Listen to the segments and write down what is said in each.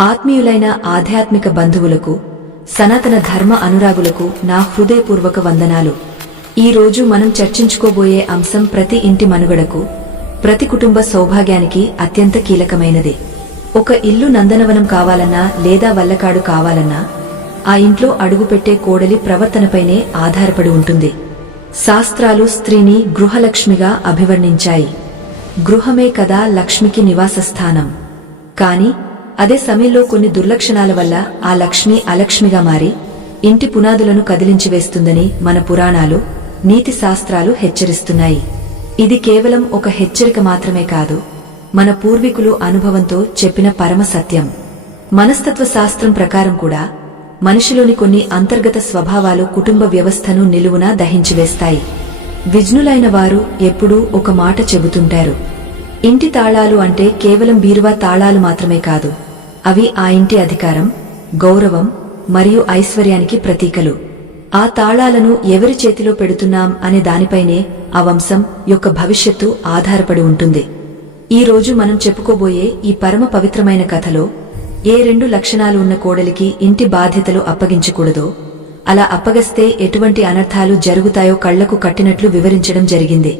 ఆత్మీయులైన ఆధ్యాత్మిక బంధువులకు, సనాతన ధర్మ అనురాగులకు నా హృదయపూర్వక వందనాలు. ఈ రోజు మనం చర్చించుకోబోయే అంశం ప్రతి ఇంటి మనుగడకు, ప్రతి కుటుంబ సౌభాగ్యానికి అత్యంత కీలకమైనది. ఒక ఇల్లు నందనవనం కావాలన్నా లేదా వల్లకాడు కావాలన్నా ఆ ఇంట్లో అడుగుపెట్టే కోడలి ప్రవర్తనపైనే ఆధారపడి ఉంటుంది. శాస్త్రాలు స్త్రీని గృహలక్ష్మిగా అభివర్ణించాయి. గృహమే కదా లక్ష్మికి నివాసస్థానం. కాని అదే సమయంలో కొన్ని దుర్లక్షణాల వల్ల ఆ లక్ష్మి అలక్ష్మిగా మారి ఇంటి పునాదులను కదిలించివేస్తుందని మన పురాణాలు, నీతి శాస్త్రాలు హెచ్చరిస్తున్నాయి. ఇది కేవలం ఒక హెచ్చరిక మాత్రమే కాదు, మన పూర్వీకులు అనుభవంతో చెప్పిన పరమ సత్యం. మనస్తత్వ శాస్త్రం ప్రకారం కూడా మనిషిలోని కొన్ని అంతర్గత స్వభావాలు కుటుంబ వ్యవస్థను నిలువునా దహించివేస్తాయి. విజ్ఞులైన వారు ఎప్పుడూ ఒక మాట చెబుతుంటారు. ఇంటి తాళాలు అంటే కేవలం బీరువా తాళాలు మాత్రమే కాదు, అవి ఆ ఇంటి అధికారం, గౌరవం మరియు ఐశ్వర్యానికి ప్రతీకలు. ఆ తాళాలను ఎవరి చేతిలో పెడుతున్నాం అనే దానిపైనే ఆ వంశం యొక్క భవిష్యత్తు ఆధారపడి ఉంటుంది. ఈ రోజు మనం చెప్పుకోబోయే ఈ పరమ పవిత్రమైన కథలో ఏ 2 లక్షణాలు ఉన్న కోడలికి ఇంటి బాధ్యతలు అప్పగించకూడదో, అలా అప్పగస్తే ఎటువంటి అనర్థాలు జరుగుతాయో కళ్లకు కట్టినట్లు వివరించడం జరిగింది.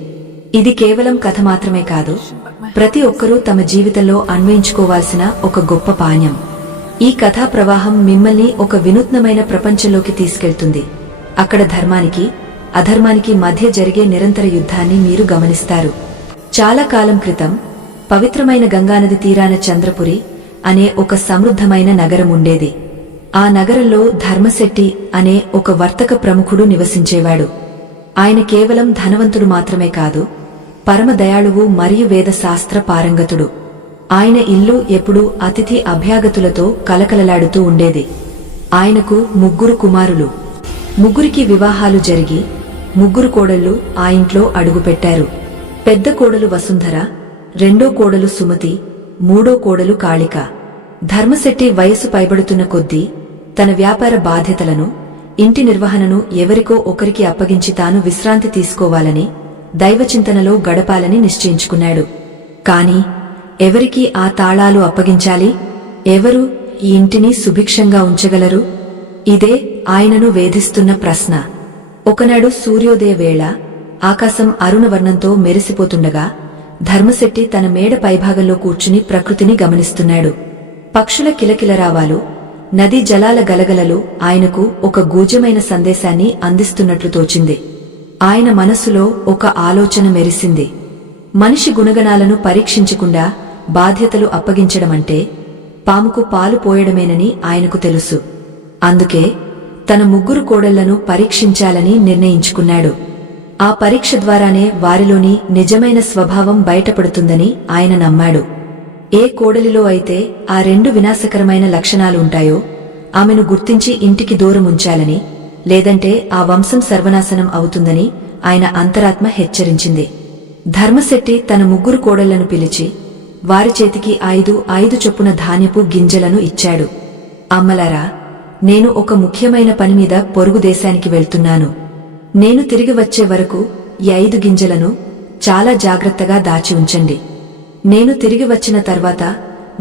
ఇది కేవలం కథ మాత్రమే కాదు, ప్రతి ఒక్కరూ తమ జీవితంలో అన్వయించుకోవాల్సిన ఒక గొప్ప పాణ్యం. ఈ కథా ప్రవాహం మిమ్మల్ని ఒక వినూత్నమైన ప్రపంచంలోకి తీసుకెళ్తుంది. అక్కడ ధర్మానికి, అధర్మానికి మధ్య జరిగే నిరంతర యుద్ధాన్ని మీరు గమనిస్తారు. చాలా కాలం క్రితం పవిత్రమైన గంగానది తీరాన చంద్రపురి అనే ఒక సమృద్ధమైన నగరం ఉండేది. ఆ నగరంలో ధర్మశెట్టి అనే ఒక వర్తక ప్రముఖుడు నివసించేవాడు. ఆయన కేవలం ధనవంతుడు మాత్రమే కాదు, పరమ దయాళువు మరియు వేద శాస్త్ర పారంగతుడు. ఆయన ఇల్లు ఎప్పుడూ అతిథి అభ్యాగతులతో కలకలలాడుతూ ఉండేది. ఆయనకు 3 కుమారులు. ముగ్గురికి వివాహాలు జరిగి 3 కోడళ్లు ఆ ఇంట్లో అడుగుపెట్టారు. పెద్ద కోడలు వసుంధర, రెండో కోడలు సుమతి, మూడో కోడలు కాళిక. ధర్మశెట్టి వయసు పైబడుతున్న కొద్దీ తన వ్యాపార బాధ్యతలను, ఇంటి నిర్వహణను ఎవరికో ఒకరికి అప్పగించి తాను విశ్రాంతి తీసుకోవాలని, దైవచింతనలో గడపాలని నిశ్చయించుకున్నాడు. కాని ఎవరికి ఆ తాళాలు అప్పగించాలి? ఎవరు ఈ ఇంటిని సుభిక్షంగా ఉంచగలరు? ఇదే ఆయనను వేధిస్తున్న ప్రశ్న. ఒకనాడు సూర్యోదయ వేళ ఆకాశం అరుణవర్ణంతో మెరిసిపోతుండగా ధర్మశెట్టి తన మేడ పైభాగంలో కూర్చుని ప్రకృతిని గమనిస్తున్నాడు. పక్షుల కిలకిలరావాలు, నదీ జలాల గలగలలు ఆయనకు ఒక గూజ్యమైన సందేశాన్ని అందిస్తున్నట్లు తోచింది. ఆయన మనసులో ఒక ఆలోచన మెరిసింది. మనిషి గుణగణాలను పరీక్షించకుండా బాధ్యతలు అప్పగించడమంటే పాముకు పాలు పోయడమేనని ఆయనకు తెలుసు. అందుకే తన 3 కోడళ్లను పరీక్షించాలని నిర్ణయించుకున్నాడు. ఆ పరీక్ష ద్వారానే వారిలోని నిజమైన స్వభావం బయటపడుతుందని ఆయన నమ్మాడు. ఏ కోడలిలో అయితే ఆ 2 వినాశకరమైన లక్షణాలు ఉంటాయో ఆమెను గుర్తించి ఇంటికి దూరం ఉంచాలని, లేదంటే ఆ వంశం సర్వనాశనం అవుతుందని ఆయన అంతరాత్మ హెచ్చరించింది. ధర్మశెట్టి తన 3 కోడళ్లను పిలిచి వారి చేతికి 5 చొప్పున ధాన్యపు గింజలను ఇచ్చాడు. అమ్మలారా, నేను ఒక ముఖ్యమైన పని మీద పొరుగు దేశానికి వెళ్తున్నాను. నేను తిరిగి వచ్చే వరకు ఈ 5 గింజలను చాలా జాగ్రత్తగా దాచి ఉంచండి. నేను తిరిగి వచ్చిన తర్వాత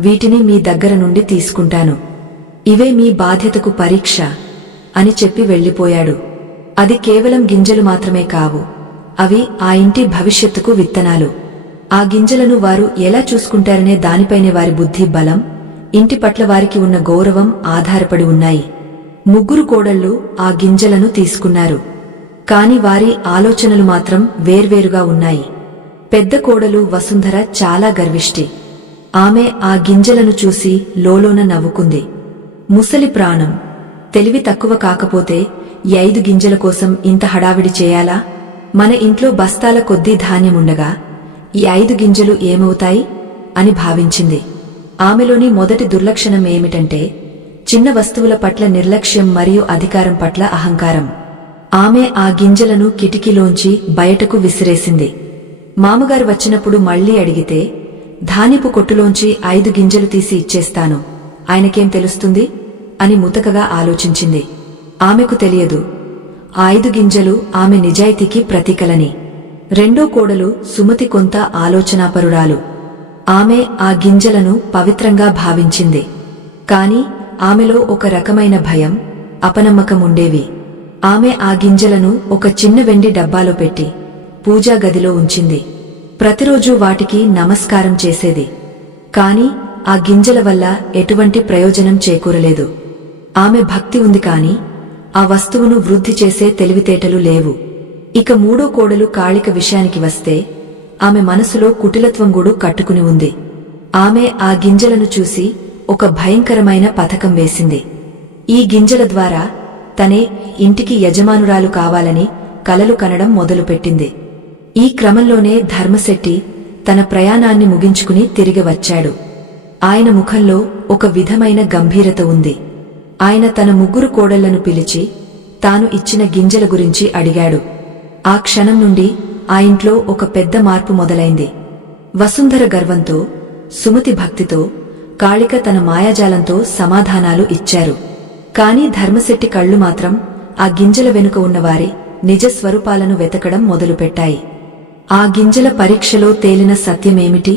వీటిని మీ దగ్గర నుండి తీసుకుంటాను. ఇవే మీ బాధ్యతకు పరీక్ష అని చెప్పి వెళ్లిపోయాడు. అది కేవలం గింజలు మాత్రమే కావు, అవి ఆ ఇంటి భవిష్యత్తుకు విత్తనాలు. ఆ గింజలను వారు ఎలా చూసుకుంటారనే దానిపైనే వారి బుద్ధి బలం, ఇంటి పట్ల వారికి ఉన్న గౌరవం ఆధారపడి ఉన్నాయి. 3 కోడళ్లు ఆ గింజలను తీసుకున్నారు. కాని వారి ఆలోచనలు మాత్రం వేర్వేరుగా ఉన్నాయి. పెద్ద కోడలు వసుంధర చాలా గర్విష్టి. ఆమె ఆ గింజలను చూసి లోలోన నవ్వుకుంది. ముసలి ప్రాణం, తెలివి తక్కువ కాకపోతే ఈ 5 గింజల కోసం ఇంత హడావిడి చేయాలా? మన ఇంట్లో బస్తాల కొద్దీ ధాన్యముండగా ఈ 5 గింజలు ఏమవుతాయి అని భావించింది. ఆమెలోని మొదటి దుర్లక్షణం ఏమిటంటే చిన్న వస్తువుల పట్ల నిర్లక్ష్యం మరియు అధికారం పట్ల అహంకారం. ఆమె ఆ గింజలను కిటికీలోంచి బయటకు విసిరేసింది. మామగారు వచ్చినప్పుడు మళ్లీ అడిగితే ధాన్యపు కొట్టులోంచి 5 గింజలు తీసి ఇచ్చేస్తాను, ఆయనకేం తెలుస్తుంది అని ముతకగా ఆలోచించింది. ఆమెకు తెలియదు ఆ 5 గింజలు ఆమె నిజాయితీకి ప్రతీకలని. రెండో కోడలు సుమతి కొంత ఆలోచనాపరురాలు. ఆమె ఆ గింజలను పవిత్రంగా భావించింది. కాని ఆమెలో ఒక రకమైన భయం, అపనమ్మకం ఉండేవి. ఆమె ఆ గింజలను ఒక చిన్న వెండి డబ్బాలో పెట్టి పూజా గదిలో ఉంచింది. ప్రతిరోజూ వాటికి నమస్కారం చేసేది. కాని ఆ గింజల వల్ల ఎటువంటి ప్రయోజనం చేకూరలేదు. ఆమె భక్తి ఉంది కాని ఆ వస్తువును వృద్ధి చేసే తెలివితేటలు లేవు. ఇక మూడో కోడలు కాళిక విషయానికి వస్తే ఆమె మనసులో కుటిలత్వం గూడు కట్టుకుని ఉంది. ఆమె ఆ గింజలను చూసి ఒక భయంకరమైన పథకం వేసింది. ఈ గింజల ద్వారా తనే ఇంటికి యజమానురాలు కావాలని కలలు కనడం మొదలుపెట్టింది. ఈ క్రమంలోనే ధర్మశెట్టి తన ప్రయాణాన్ని ముగించుకుని తిరిగి వచ్చాడు. ఆయన ముఖంలో ఒక విధమైన గంభీరత ఉంది. ఆయన తన ముగ్గురు కోడళ్లను పిలిచి తాను ఇచ్చిన గింజల గురించి అడిగాడు. ఆ క్షణం నుండి ఆ ఇంట్లో ఒక పెద్ద మార్పు మొదలైంది. వసుంధర గర్వంతో, సుమతి భక్తితో, కాళిక తన మాయాజాలంతో సమాధానాలు ఇచ్చారు. కాని ధర్మశెట్టి కళ్ళు మాత్రం ఆ గింజల వెనుక ఉన్నవారి నిజస్వరూపాలను వెతకడం మొదలుపెట్టాయి. ఆ గింజల పరీక్షలో తేలిన సత్యమేమిటి?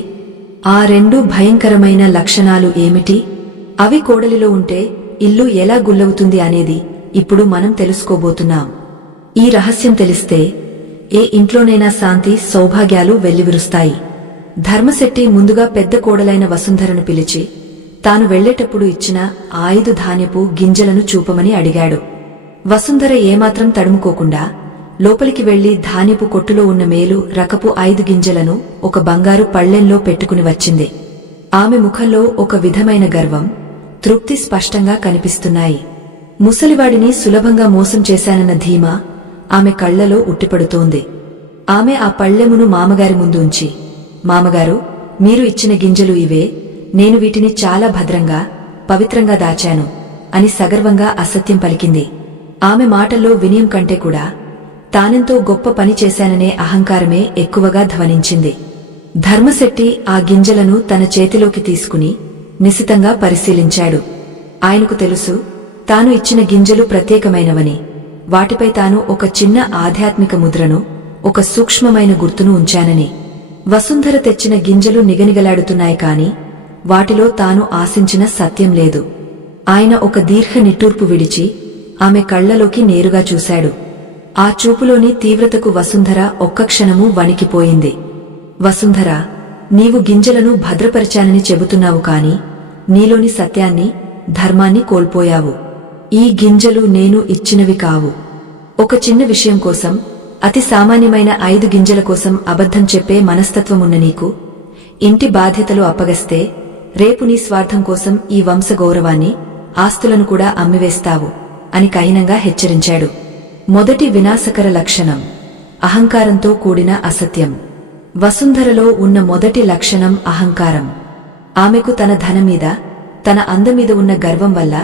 ఆ రెండు భయంకరమైన లక్షణాలు ఏమిటి? అవి కోడలిలో ఉంటే ఇల్లు ఎలా గుల్లవుతుంది అనేది ఇప్పుడు మనం తెలుసుకోబోతున్నాం. ఈ రహస్యం తెలిస్తే ఏ ఇంట్లోనైనా శాంతి, సౌభాగ్యాలు వెల్లివిరుస్తాయి. ధర్మశెట్టి ముందుగా పెద్ద కోడలైన వసుంధరను పిలిచి తాను వెళ్లేటప్పుడు ఇచ్చిన 5 ధాన్యపు గింజలను చూపమని అడిగాడు. వసుంధర ఏమాత్రం తడుముకోకుండా లోపలికి వెళ్లి ధాన్యపు కొట్టులో ఉన్న మేలు రకపు 5 గింజలను ఒక బంగారు పళ్ళెంలో పెట్టుకుని వచ్చింది. ఆమె ముఖంలో ఒక విధమైన గర్వం, తృప్తి స్పష్టంగా కనిపిస్తున్నాయి. ముసలివాడిని సులభంగా మోసం చేశానన్న ధీమా ఆమె కళ్లలో ఉట్టిపడుతోంది. ఆమె ఆ పళ్ళెమును మామగారి ముందు ఉంచి, మామగారు, మీరు ఇచ్చిన గింజలు ఇవే, నేను వీటిని చాలా భద్రంగా, పవిత్రంగా దాచాను అని సగర్వంగా అసత్యం పలికింది. ఆమె మాటల్లో వినయం కంటే కూడా తానెంతో గొప్ప పని చేశాననే అహంకారమే ఎక్కువగా ధ్వనించింది. ధర్మశెట్టి ఆ గింజలను తన చేతిలోకి తీసుకుని నిశితంగా పరిశీలించాడు. ఆయనకు తెలుసు, తాను ఇచ్చిన గింజలు ప్రత్యేకమైనవని, వాటిపై తాను ఒక చిన్న ఆధ్యాత్మిక ముద్రను, ఒక సూక్ష్మమైన గుర్తును ఉంచానని. వసుంధర తెచ్చిన గింజలు నిగనిగలాడుతున్నాయి కాని వాటిలో తాను ఆశించిన సత్యం లేదు. ఆయన ఒక దీర్ఘ నిట్టూర్పు విడిచి ఆమె కళ్లలోకి నేరుగా చూశాడు. ఆ చూపులోని తీవ్రతకు వసుంధర ఒక్క క్షణము వణికిపోయింది. వసుంధర, నీవు గింజలను భద్రపరిచానని చెబుతున్నావు కాని నీలోని సత్యాన్ని, ధర్మాన్ని కోల్పోయావు. ఈ గింజలు నేను ఇచ్చినవి కావు. ఒక చిన్న విషయం కోసం, అతి సామాన్యమైన 5 గింజల కోసం అబద్ధం చెప్పే మనస్తత్వమున్న నీకు ఇంటి బాధ్యతలు అప్పగస్తే రేపు నీ స్వార్థం కోసం ఈ వంశ గౌరవాన్ని, ఆస్తులను కూడా అమ్మివేస్తావు అని కఠినంగా హెచ్చరించాడు. మొదటి వినాశకర లక్షణం అహంకారంతో కూడిన అసత్యం. వసుంధరలో ఉన్న మొదటి లక్షణం అహంకారం. ఆమెకు తన ధనం మీద, తన అందమీద ఉన్న గర్వం వల్ల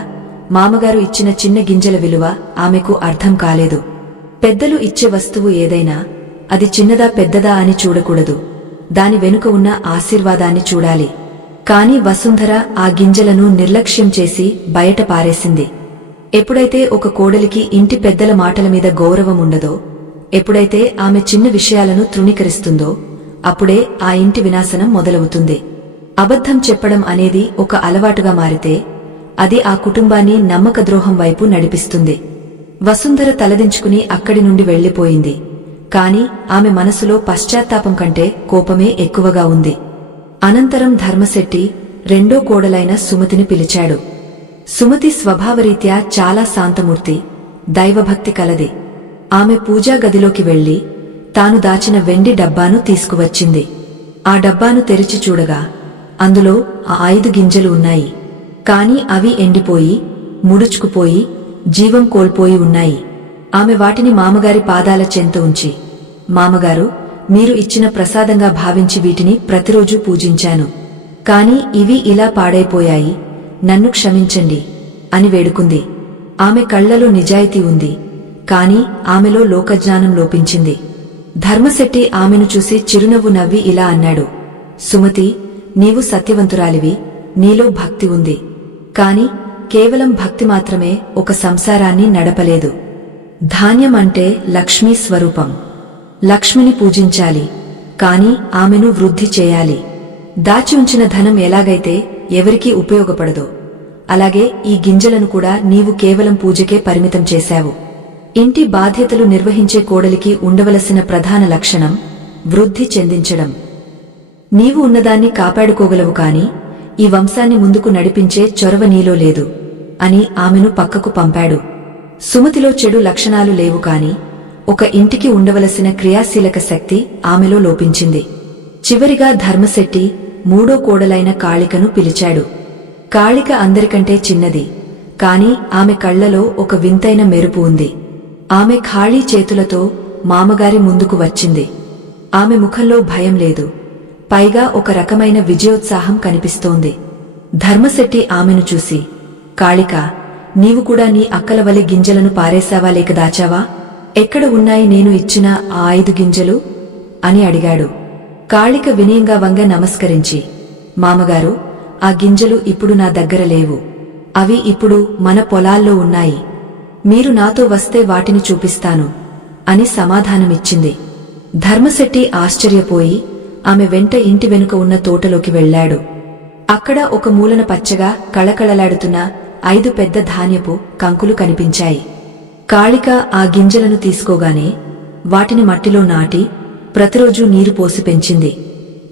మామగారు ఇచ్చిన చిన్న గింజల విలువ ఆమెకు అర్థం కాలేదు. పెద్దలు ఇచ్చే వస్తువు ఏదైనా అది చిన్నదా పెద్దదా అని చూడకూడదు, దాని వెనుక ఉన్న ఆశీర్వాదాన్ని చూడాలి. కాని వసుంధర ఆ గింజలను నిర్లక్ష్యం చేసి బయట పారేసింది. ఎప్పుడైతే ఒక కోడలికి ఇంటి పెద్దల మాటల మీద గౌరవం ఉండదో, ఎప్పుడైతే ఆమె చిన్న విషయాలను తృణీకరిస్తుందో, అప్పుడే ఆ ఇంటి వినాశనం మొదలవుతుంది. అబద్ధం చెప్పడం అనేది ఒక అలవాటుగా మారితే అది ఆ కుటుంబాన్ని నమ్మకద్రోహం వైపు నడిపిస్తుంది. వసుంధర తలదించుకుని అక్కడి నుండి వెళ్లిపోయింది. కాని ఆమె మనసులో పశ్చాత్తాపం కంటే కోపమే ఎక్కువగా ఉంది. అనంతరం ధర్మశెట్టి రెండో కోడలైన సుమతిని పిలిచాడు. సుమతి స్వభావరీత్యా చాలా శాంతమూర్తి, దైవభక్తి కలది. ఆమె పూజా గదిలోకి వెళ్లి తాను దాచిన వెండి డబ్బాను తీసుకువచ్చింది. ఆ డబ్బాను తెరిచి చూడగా అందులో ఆ 5 గింజలు ఉన్నాయి. కాని అవి ఎండిపోయి, ముడుచుకుపోయి, జీవం కోల్పోయి ఉన్నాయి. ఆమె వాటిని మామగారి పాదాల చెంత ఉంచి, మామగారు, మీరు ఇచ్చిన ప్రసాదంగా భావించి వీటిని ప్రతిరోజూ పూజించాను. కాని ఇవి ఇలా పాడైపోయాయి, నన్ను క్షమించండి అని వేడుకుంది. ఆమె కళ్లలో నిజాయితీ ఉంది, కాని ఆమెలో లోకజ్ఞానం లోపించింది. ధర్మశెట్టి ఆమెను చూసి చిరునవ్వు నవ్వి ఇలా అన్నాడు, సుమతి, నీవు సత్యవంతురాలివి, నీలో భక్తి ఉంది. కాని కేవలం భక్తి మాత్రమే ఒక సంసారాన్ని నడపలేదు. ధాన్యం అంటే లక్ష్మీ స్వరూపం. లక్ష్మిని పూజించాలి, కాని ఆమెను వృద్ధి చేయాలి. దాచి ఉంచిన ధనం ఎలాగైతే ఎవరికీ ఉపయోగపడదో అలాగే ఈ గింజలను కూడా నీవు కేవలం పూజకే పరిమితం చేశావు. ఇంటి బాధ్యతలు నిర్వహించే కోడలికి ఉండవలసిన ప్రధాన లక్షణం వృద్ధి చెందించడం. నీవు ఉన్నదాన్ని కాపాడుకోగలవు కాని ఈ వంశాన్ని ముందుకు నడిపించే చొరవ నీలో లేదు అని ఆమెను పక్కకు పంపాడు. సుమతిలో చెడు లక్షణాలు లేవు కాని ఒక ఇంటికి ఉండవలసిన క్రియాశీలక శక్తి ఆమెలో లోపించింది. చివరిగా ధర్మశెట్టి మూడో కోడలైన కాళికను పిలిచాడు. కాళిక అందరికంటే చిన్నది, కాని ఆమె కళ్లలో ఒక వింతైన మెరుపు ఉంది. ఆమె ఖాళీ చేతులతో మామగారి ముందుకు వచ్చింది. ఆమె ముఖంలో భయం లేదు, పైగా ఒక రకమైన విజయోత్సాహం కనిపిస్తోంది. ధర్మశెట్టి ఆమెను చూసి, కాళిక, నీవు కూడా నీ అక్కలవలె గింజలను పారేశావా లేక దాచావా? ఎక్కడ ఉన్నాయి నేను ఇచ్చిన ఆ 5 గింజలు అని అడిగాడు. కాళిక వినయంగా వంగ నమస్కరించి, మామగారు, ఆ గింజలు ఇప్పుడు నా దగ్గర లేవు. అవి ఇప్పుడు మన పొలాల్లో ఉన్నాయి. మీరు నాతో వస్తే వాటిని చూపిస్తాను అని సమాధానమిచ్చింది. ధర్మశెట్టి ఆశ్చర్యపోయి ఆమె వెంట ఇంటి వెనుక ఉన్న తోటలోకి వెళ్లాడు. అక్కడ ఒక మూలన పచ్చగా కళకళలాడుతున్న 5 పెద్ద ధాన్యపు కంకులు కనిపించాయి. కాళిక ఆ గింజలను తీసుకోగానే వాటిని మట్టిలో నాటి ప్రతిరోజూ నీరు పోసి పెంచింది.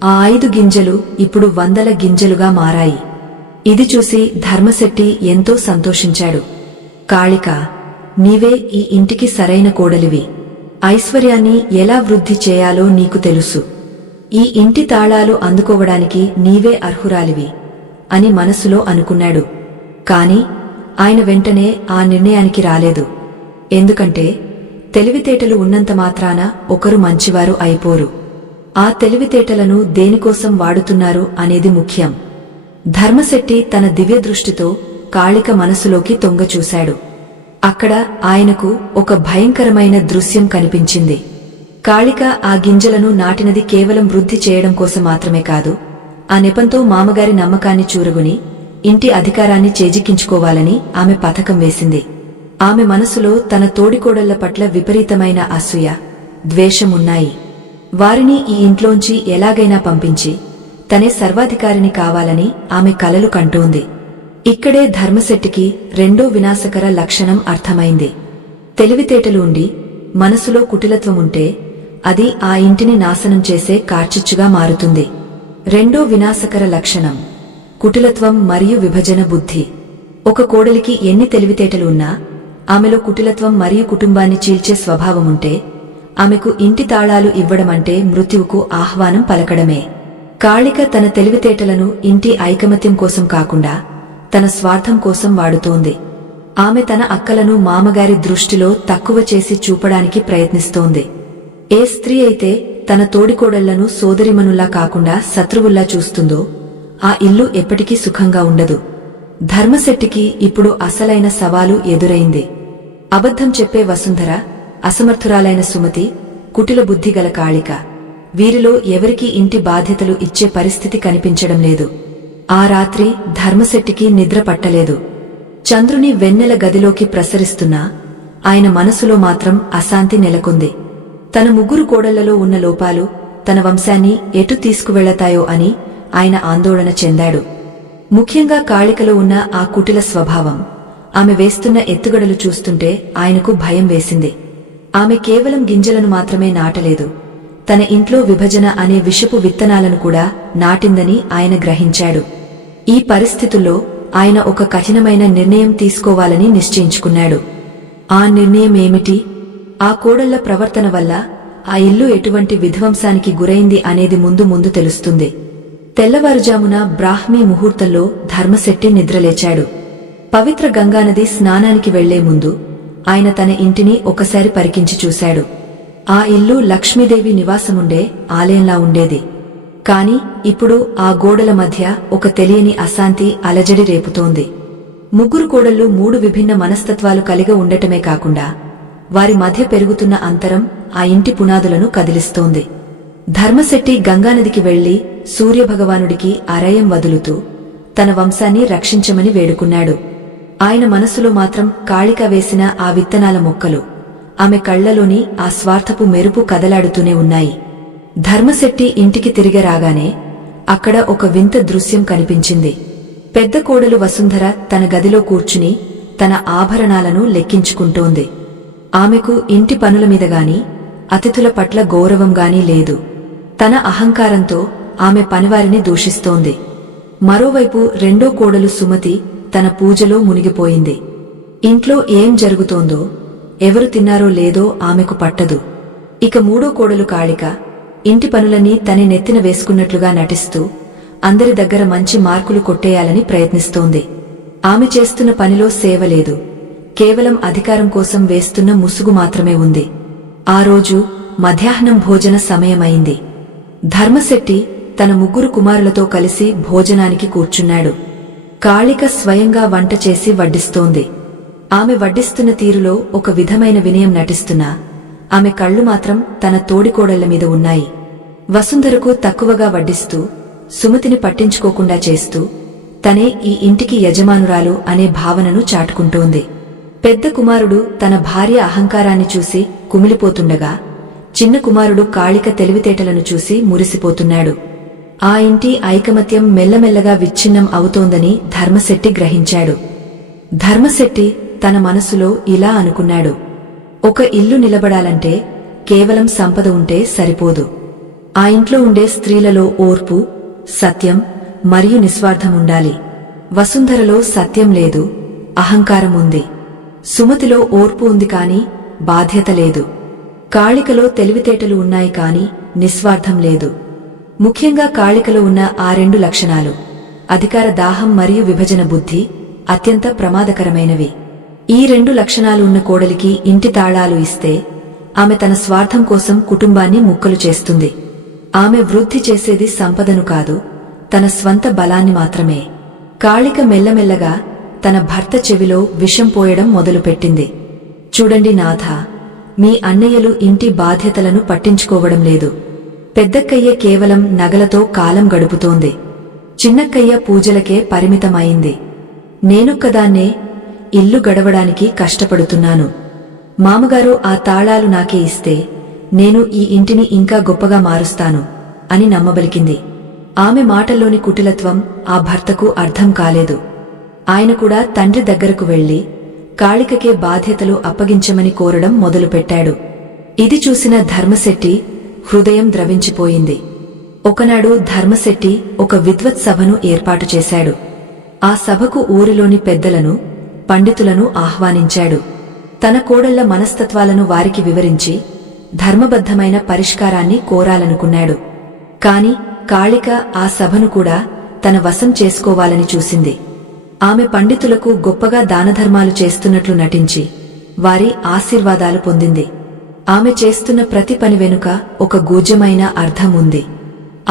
ఆ 5 గింజలు ఇప్పుడు 100 గింజలుగా మారాయి. ఇది చూసి ధర్మశెట్టి ఎంతో సంతోషించాడు. కాళిక, నీవే ఈ ఇంటికి సరైన కోడలివి. ఐశ్వర్యాన్ని ఎలా వృద్ధి చేయాలో నీకు తెలుసు. ఈ ఇంటి తాళాలు అందుకోవడానికి నీవే అర్హురాలివి అని మనసులో అనుకున్నాడు. కాని ఆయన వెంటనే ఆ నిర్ణయానికి రాలేదు. ఎందుకంటే తెలివితేటలు ఉన్నంత మాత్రాన ఒకరు మంచివారు అయిపోరు. ఆ తెలివితేటలను దేనికోసం వాడుతున్నారు అనేది ముఖ్యం. ధర్మశెట్టి తన దివ్యదృష్టితో కాళిక మనసులోకి తొంగచూశాడు. అక్కడ ఆయనకు ఒక భయంకరమైన దృశ్యం కనిపించింది. కాళిక ఆ గింజలను నాటినది కేవలం వృద్ధి చేయడం కోసం మాత్రమే కాదు, ఆ నెపంతో మామగారి నమ్మకాన్ని చూరగొని ఇంటి అధికారాన్ని చేజిక్కించుకోవాలని ఆమె పథకం వేసింది. ఆమె మనసులో తన తోడికోడళ్ల పట్ల విపరీతమైన అసూయ, ద్వేషం ఉన్నాయి. వారిని ఈ ఇంట్లోంచి ఎలాగైనా పంపించి తనే సర్వాధికారిని కావాలని ఆమె కలలు కంటోంది. ఇక్కడే ధర్మశెట్టికి రెండో వినాశకర లక్షణం అర్థమైంది. తెలివితేటలు ఉండి మనసులో కుటిలత్వముంటే అది ఆ ఇంటిని నాశనం చేసే కార్చిచ్చుగా మారుతుంది. రెండో వినాశకర లక్షణం కుటిలత్వం మరియు విభజన బుద్ధి. ఒక కోడలికి ఎన్ని తెలివితేటలు ఉన్నా ఆమెలో కుటిలత్వం మరియు కుటుంబాన్ని చీల్చే స్వభావముంటే ఆమెకు ఇంటి తాళాలు ఇవ్వడమంటే మృత్యువుకు ఆహ్వానం పలకడమే. కాళిక తన తెలివితేటలను ఇంటి ఐకమత్యం కోసం కాకుండా తన స్వార్థం కోసం వాడుతోంది. ఆమె తన అక్కలను మామగారి దృష్టిలో తక్కువ చేసి చూపడానికి ప్రయత్నిస్తోంది. ఏ స్త్రీ అయితే తన తోడికోడళ్లను సోదరిమనుల్లా కాకుండా శత్రువుల్లా చూస్తుందో ఆ ఇల్లు ఎప్పటికీ సుఖంగా ఉండదు. ధర్మశెట్టికి ఇప్పుడు అసలైన సవాలు ఎదురైంది. అబద్ధం చెప్పే వసుంధర, అసమర్థురాలైన సుమతి, కుటిల బుద్ధిగల కాళిక, వీరిలో ఎవరికీ ఇంటి బాధ్యతలు ఇచ్చే పరిస్థితి కనిపించడం లేదు. ఆ రాత్రి ధర్మశెట్టికి నిద్ర పట్టలేదు. చంద్రుని వెన్నెల గదిలోకి ప్రసరిస్తున్నా ఆయన మనసులో మాత్రం అశాంతి నెలకొంది. తన 3 కోడళ్లలో ఉన్న లోపాలు తన వంశాన్ని ఎటు తీసుకువెళతాయో అని ఆయన ఆందోళన చెందాడు. ముఖ్యంగా కాళికలో ఉన్న ఆ కుటిల స్వభావం, ఆమె వేస్తున్న ఎత్తుగడలు చూస్తుంటే ఆయనకు భయం వేసింది. ఆమె కేవలం గింజలను మాత్రమే నాటలేదు, తన ఇంట్లో విభజన అనే విషపు విత్తనాలను కూడా నాటిందని ఆయన గ్రహించాడు. ఈ పరిస్థితుల్లో ఆయన ఒక కఠినమైన నిర్ణయం తీసుకోవాలని నిశ్చయించుకున్నాడు. ఆ నిర్ణయం ఏమిటి? ఆ కోడళ్ల ప్రవర్తన వల్ల ఆ ఇల్లు ఎటువంటి విధ్వంసానికి గురైంది అనేది ముందు తెలుస్తుంది. తెల్లవారుజామున బ్రాహ్మీ ముహూర్తంలో ధర్మశెట్టి నిద్రలేచాడు. పవిత్ర గంగానది స్నానానికి వెళ్లే ముందు ఆయన తన ఇంటిని ఒకసారి పరికించి చూశాడు. ఆ ఇల్లు లక్ష్మీదేవి నివాసముండే ఆలయంలా ఉండేది. కాని ఇప్పుడు ఆ గోడల మధ్య ఒక తెలియని అశాంతి అలజడి రేపుతోంది. 3 కోడళ్లు 3 విభిన్న మనస్తత్వాలు కలిగి ఉండటమే కాకుండా వారి మధ్య పెరుగుతున్న అంతరం ఆ ఇంటి పునాదులను కదిలిస్తోంది. ధర్మశెట్టి గంగానదికి వెళ్లి సూర్యభగవానుడికి అరయం వదులుతూ తన వంశాన్ని రక్షించమని వేడుకున్నాడు. ఆయన మనసులో మాత్రం కాళిక వేసిన ఆ విత్తనాల మొక్కలు, ఆమె కళ్లలోని ఆ స్వార్థపు మెరుపు కదలాడుతూనే ఉన్నాయి. ధర్మశెట్టి ఇంటికి తిరిగి రాగానే అక్కడ ఒక వింత దృశ్యం కనిపించింది. పెద్ద కోడలు వసుంధర తన గదిలో కూర్చుని తన ఆభరణాలను లెక్కించుకుంటోంది. ఆమెకు ఇంటి పనుల మీదగాని అతిథుల పట్ల గౌరవంగానీ లేదు. తన అహంకారంతో ఆమె పనివారిని దూషిస్తోంది. మరోవైపు రెండో కోడలు సుమతి తన పూజలో మునిగిపోయింది. ఇంట్లో ఏం జరుగుతోందో, ఎవరు తిన్నారో లేదో ఆమెకు పట్టదు. ఇక మూడో కోడలు కాళిక ఇంటి పనులన్నీ తన నెత్తిన వేసుకున్నట్లుగా నటిస్తూ అందరి దగ్గర మంచి మార్కులు కొట్టేయాలని ప్రయత్నిస్తోంది. ఆమె చేస్తున్న పనిలో సేవ లేదు, కేవలం అధికారం కోసం వేస్తున్న ముసుగు మాత్రమే ఉంది. ఆ రోజు మధ్యాహ్నం భోజన సమయమైంది. ధర్మశెట్టి తన ముగ్గురు కుమారులతో కలిసి భోజనానికి కూర్చున్నాడు. కాళిక స్వయంగా వంట చేసి వడ్డిస్తోంది. ఆమె వడ్డిస్తున్న తీరులో ఒక విధమైన వినయం నటిస్తున్నా ఆమె కళ్ళు మాత్రం తన తోడికోడళ్ల మీద ఉన్నాయి. వసుంధరకు తక్కువగా వడ్డిస్తూ సుమతిని పట్టించుకోకుండా చేస్తూ తనే ఈ ఇంటికి యజమానురాలు అనే భావనను చాటుకుంటోంది. పెద్ద కుమారుడు తన భార్య అహంకారాన్ని చూసి కుమిలిపోతుండగా చిన్న కుమారుడు కాళిక తెలివితేటలను చూసి మురిసిపోతున్నాడు. ఆ ఇంటి ఐకమత్యం మెల్లమెల్లగా విచ్ఛిన్నం అవుతోందని ధర్మశెట్టి గ్రహించాడు. ధర్మశెట్టి తన మనసులో ఇలా అనుకున్నాడు: ఒక ఇల్లు నిలబడాలంటే కేవలం సంపద ఉంటే సరిపోదు. ఆ ఇంట్లో ఉండే స్త్రీలలో ఓర్పు, సత్యం మరియు నిస్వార్థం ఉండాలి. వసుంధరలో సత్యం లేదు, అహంకారం ఉంది. సుమతిలో ఓర్పు ఉంది కాని బాధ్యత లేదు. కాళికలో తెలివితేటలు ఉన్నాయి కాని నిస్వార్థం లేదు. ముఖ్యంగా కాళికలో ఉన్న ఆ రెండు లక్షణాలు, అధికార దాహం మరియు విభజన బుద్ధి, అత్యంత ప్రమాదకరమైనవి. ఈ రెండు లక్షణాలు ఉన్న కోడలికి ఇంటి తాళాలు ఇస్తే ఆమె తన స్వార్థం కోసం కుటుంబాన్ని ముక్కలు చేస్తుంది. ఆమె వృద్ధి చేసేది సంపదను కాదు, తన స్వంత బలాన్ని మాత్రమే. కాళిక మెల్లమెల్లగా తన భర్త చెవిలో విషం పోయడం మొదలుపెట్టింది. చూడండి నాథా, మీ అన్నయ్యలు ఇంటి బాధ్యతలను పట్టించుకోవడం లేదు. పెద్దక్కయ్య కేవలం నగలతో కాలం గడుపుతోంది. చిన్నక్కయ్య పూజలకే పరిమితమైంది. నేనొక్కదాన్నే ఇల్లు గడవడానికి కష్టపడుతున్నాను. మామగారు ఆ తాళాలు నాకే ఇస్తే నేను ఈ ఇంటిని ఇంకా గొప్పగా మారుస్తాను అని నమ్మబలికింది. ఆమె మాటల్లోని కుటిలత్వం ఆ భర్తకు అర్థం కాలేదు. ఆయన కూడా తండ్రి దగ్గరకు వెళ్లి కాళికకే బాధ్యతలు అప్పగించమని కోరడం మొదలుపెట్టాడు. ఇది చూసిన ధర్మశెట్టి హృదయం ద్రవించిపోయింది. ఒకనాడు ధర్మశెట్టి ఒక విద్వత్ సభను ఏర్పాటు చేశాడు. ఆ సభకు ఊరిలోని పెద్దలను, పండితులను ఆహ్వానించాడు. తన కోడళ్ల మనస్తత్వాలను వారికి వివరించి ధర్మబద్ధమైన పరిష్కారాన్ని కోరాలనుకున్నాడు. కాని కాళిక ఆ సభను కూడా తన వశం చేసుకోవాలని చూసింది. ఆమె పండితులకు గొప్పగా దానధర్మాలు చేస్తున్నట్లు నటించి వారి ఆశీర్వాదాలు పొందింది. ఆమె చేస్తున్న ప్రతి పని వెనుక ఒక గూజ్యమైన అర్థం ఉంది.